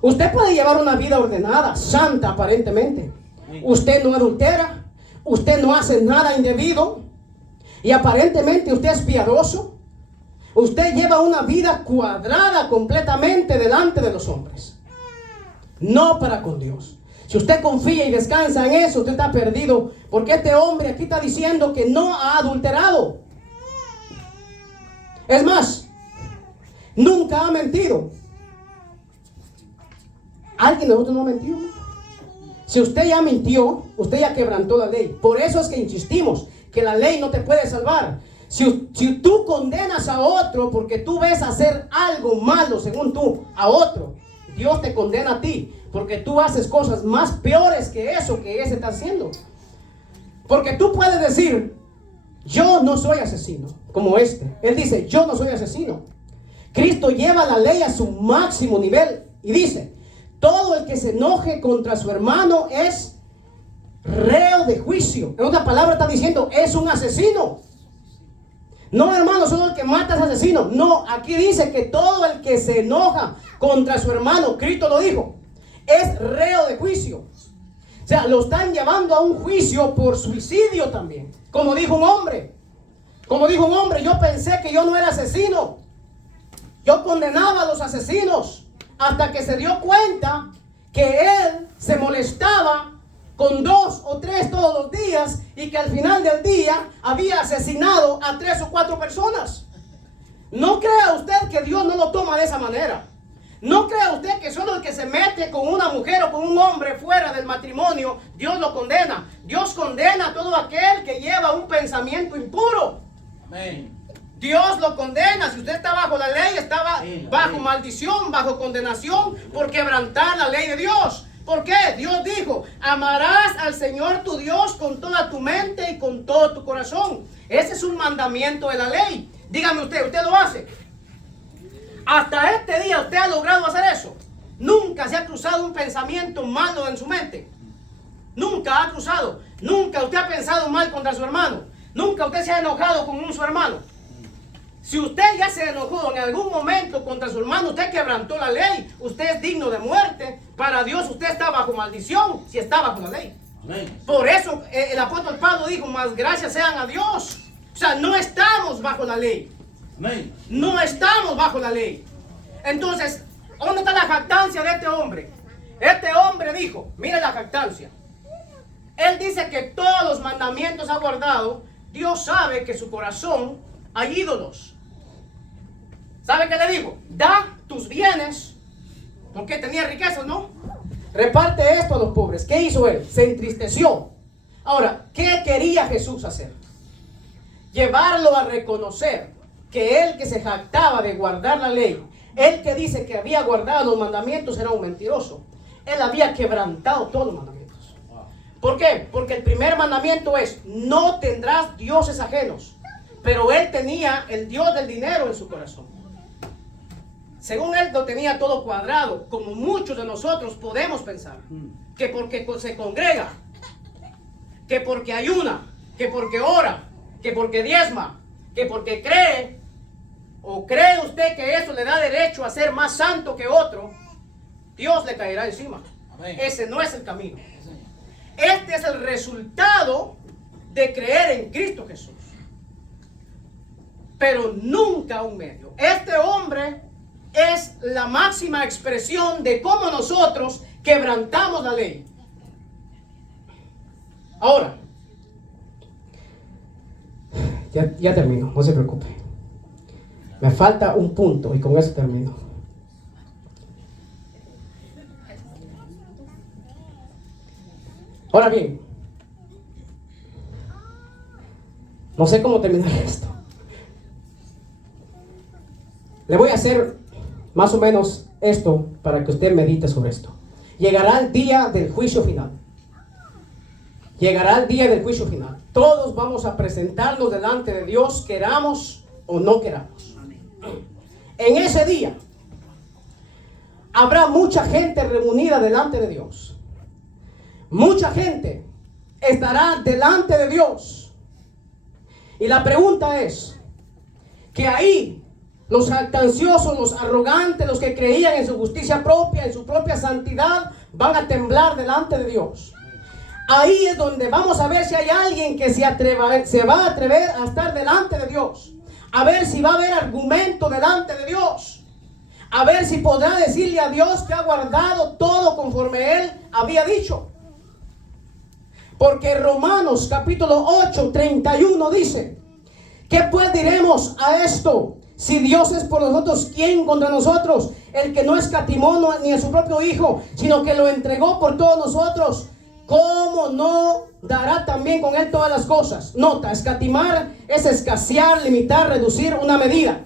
Usted puede llevar una vida ordenada, santa aparentemente. Usted no adultera, usted no hace nada indebido y aparentemente usted es piadoso. Usted lleva una vida cuadrada completamente delante de los hombres, no para con Dios. Si usted confía y descansa en eso, usted está perdido, porque este hombre aquí está diciendo que no ha adulterado. Es más, nunca ha mentido. ¿Alguien de nosotros no ha mentido? Si usted ya mintió, usted ya quebrantó la ley. Por eso es que insistimos que la ley no te puede salvar. Si tú condenas a otro porque tú ves hacer algo malo según tú a otro, Dios te condena a ti porque tú haces cosas más peores que eso que ese está haciendo. Porque tú puedes decir, yo no soy asesino, como este. Él dice, yo no soy asesino. Cristo lleva la ley a su máximo nivel y dice, todo el que se enoje contra su hermano es reo de juicio. En otra palabra está diciendo, es un asesino. No, hermano, solo el que mata es asesino. No, aquí dice que todo el que se enoja contra su hermano, Cristo lo dijo, es reo de juicio. O sea, lo están llevando a un juicio por suicidio también. Como dijo un hombre, yo pensé que yo no era asesino. Yo condenaba a los asesinos hasta que se dio cuenta que él se molestaba con 2 o 3 todos los días y que al final del día había asesinado a 3 o 4 personas. No crea usted que Dios no lo toma de esa manera. No crea usted que solo el que se mete con una mujer o con un hombre fuera del matrimonio, Dios lo condena. Dios condena a todo aquel que lleva un pensamiento impuro. Amén. Dios lo condena. Si usted está bajo la ley, estaba bajo maldición, bajo condenación por quebrantar la ley de Dios. ¿Por qué? Dios dijo, amarás al Señor tu Dios con toda tu mente y con todo tu corazón. Ese es un mandamiento de la ley. Dígame usted lo hace. Hasta este día usted ha logrado hacer eso. Nunca se ha cruzado un pensamiento malo en su mente. Nunca ha cruzado. Nunca usted ha pensado mal contra su hermano. Nunca usted se ha enojado con su hermano. Si usted ya se enojó en algún momento contra su hermano, usted quebrantó la ley. Usted es digno de muerte. Para Dios usted está bajo maldición si está bajo la ley. Amén. Por eso el apóstol Pablo dijo, más gracias sean a Dios. O sea, no estamos bajo la ley. Amén. No estamos bajo la ley. Entonces, ¿dónde está la jactancia de este hombre? Este hombre dijo, mira la jactancia. Él dice que todos los mandamientos ha guardado. Dios sabe que en su corazón hay ídolos. ¿Sabe qué le dijo? Da tus bienes, porque tenía riquezas, ¿no? Reparte esto a los pobres. ¿Qué hizo él? Se entristeció. Ahora, ¿qué quería Jesús hacer? Llevarlo a reconocer que él que se jactaba de guardar la ley, él que dice que había guardado los mandamientos, era un mentiroso. Él había quebrantado todos los mandamientos. ¿Por qué? Porque el primer mandamiento es, no tendrás dioses ajenos. Pero él tenía el Dios del dinero en su corazón. Según él lo tenía todo cuadrado, como muchos de nosotros podemos pensar. Que porque se congrega, que porque ayuna, que porque ora, que porque diezma, que porque cree, o cree usted que eso le da derecho a ser más santo que otro, Dios le caerá encima. Amén. Ese no es el camino. Este es el resultado de creer en Cristo Jesús. pero nunca un medio. Este hombre es la máxima expresión de cómo nosotros quebrantamos la ley. Ahora, ya termino, no se preocupe. Me falta un punto y con eso termino. Ahora bien, no sé cómo terminar esto. Le voy a hacer más o menos esto para que usted medite sobre esto. Llegará el día del juicio final. Llegará el día del juicio final. Todos vamos a presentarnos delante de Dios, queramos o no queramos. En ese día habrá mucha gente reunida delante de Dios. Mucha gente estará delante de Dios. Y la pregunta es que ahí los jactanciosos, los arrogantes, los que creían en su justicia propia, en su propia santidad, van a temblar delante de Dios. Ahí es donde vamos a ver si hay alguien que se va a atrever a estar delante de Dios. A ver si va a haber argumento delante de Dios. A ver si podrá decirle a Dios que ha guardado todo conforme Él había dicho. Porque Romanos capítulo 8, 31 dice: ¿qué pues diremos a esto? Si Dios es por nosotros, ¿quién contra nosotros? El que no escatimó ni a su propio Hijo, sino que lo entregó por todos nosotros, ¿cómo no dará también con Él todas las cosas? Nota, escatimar es escasear, limitar, reducir una medida.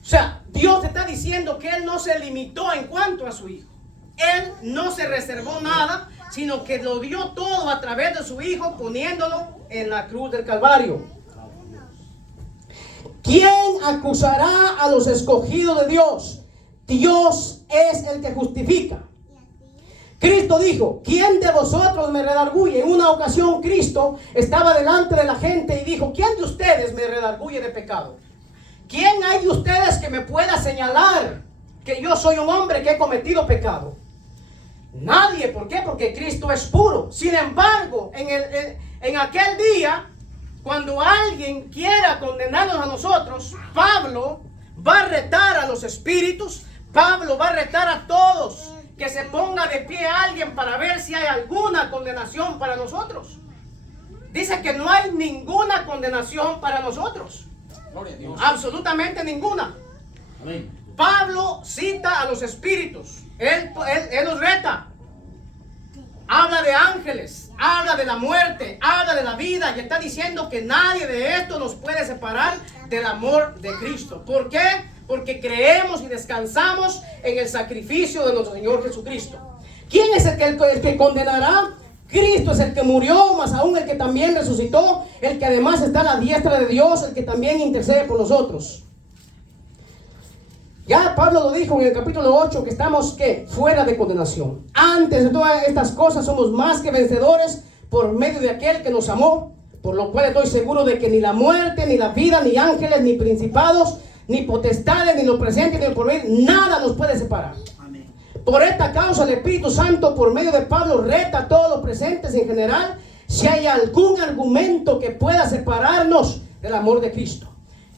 O sea, Dios está diciendo que Él no se limitó en cuanto a su Hijo. Él no se reservó nada, sino que lo dio todo a través de su Hijo, poniéndolo en la cruz del Calvario. ¿Quién acusará a los escogidos de Dios? Dios es el que justifica. Cristo dijo: ¿quién de vosotros me redarguye? En una ocasión Cristo estaba delante de la gente y dijo: ¿quién de ustedes me redarguye de pecado? ¿Quién hay de ustedes que me pueda señalar que yo soy un hombre que he cometido pecado? Nadie. ¿Por qué? Porque Cristo es puro. Sin embargo, en aquel día, cuando alguien quiera condenarnos a nosotros, Pablo va a retar a los espíritus. Pablo va a retar a todos que se ponga de pie a alguien para ver si hay alguna condenación para nosotros. Dice que no hay ninguna condenación para nosotros. Gloria a Dios. Absolutamente ninguna. Amén. Pablo cita a los espíritus. Él los reta. Habla de ángeles, habla de la muerte, habla de la vida, y está diciendo que nadie de esto nos puede separar del amor de Cristo. ¿Por qué? Porque creemos y descansamos en el sacrificio de nuestro Señor Jesucristo. ¿Quién es el que condenará? Cristo es el que murió, más aún el que también resucitó, el que además está a la diestra de Dios, el que también intercede por nosotros. Ya Pablo lo dijo en el capítulo 8, que estamos fuera de condenación. Antes de todas estas cosas somos más que vencedores por medio de aquel que nos amó, por lo cual estoy seguro de que ni la muerte, ni la vida, ni ángeles, ni principados, ni potestades, ni lo presente, ni lo porvenir, nada nos puede separar. Amén. Por esta causa el Espíritu Santo, por medio de Pablo, reta a todos los presentes en general si hay algún argumento que pueda separarnos del amor de Cristo.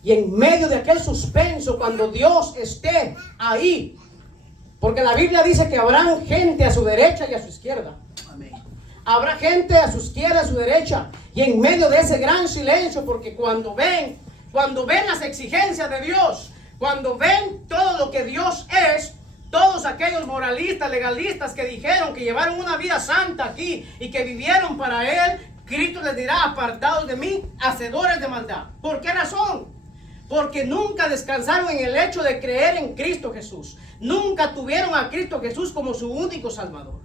Y en medio de aquel suspenso, cuando Dios esté ahí, porque la Biblia dice que habrá gente a su derecha y a su izquierda. Amén. Habrá gente a su izquierda, a su derecha. Y en medio de ese gran silencio, porque cuando ven las exigencias de Dios, cuando ven todo lo que Dios es, todos aquellos moralistas, legalistas que dijeron que llevaron una vida santa aquí y que vivieron para Él, Cristo les dirá: apartados de mí, hacedores de maldad. ¿Por qué razón? Porque nunca descansaron en el hecho de creer en Cristo Jesús. Nunca tuvieron a Cristo Jesús como su único Salvador.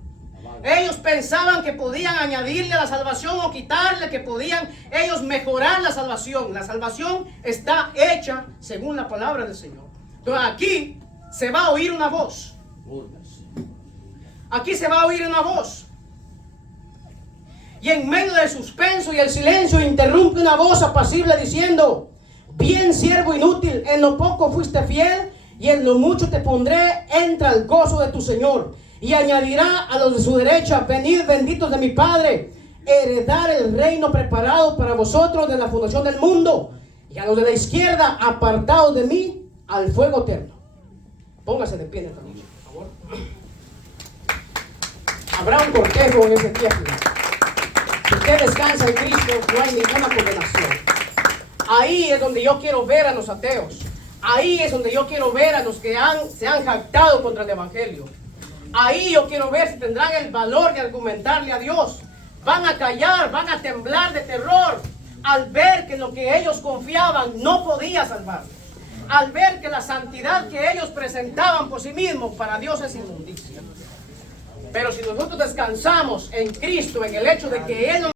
Ellos pensaban que podían añadirle a la salvación o quitarle, que podían ellos mejorar la salvación. La salvación está hecha según la palabra del Señor. Entonces aquí se va a oír una voz. Aquí se va a oír una voz. Y en medio del suspenso y el silencio interrumpe una voz apacible diciendo: bien, siervo inútil, en lo poco fuiste fiel, y en lo mucho te pondré, entra al gozo de tu Señor. Y añadirá a los de su derecha: venid benditos de mi Padre, heredar el reino preparado para vosotros de la fundación del mundo. Y a los de la izquierda, apartados de mí, al fuego eterno. Póngase de pie esta noche, por favor. Habrá un cortejo en ese día final. Si usted descansa en Cristo, no hay ninguna condenación. Ahí es donde yo quiero ver a los ateos. Ahí es donde yo quiero ver a los que se han jactado contra el Evangelio. Ahí yo quiero ver si tendrán el valor de argumentarle a Dios. Van a callar, van a temblar de terror al ver que lo que ellos confiaban no podía salvarlos. Al ver que la santidad que ellos presentaban por sí mismos para Dios es inmundicia. Pero si nosotros descansamos en Cristo, en el hecho de que Él nos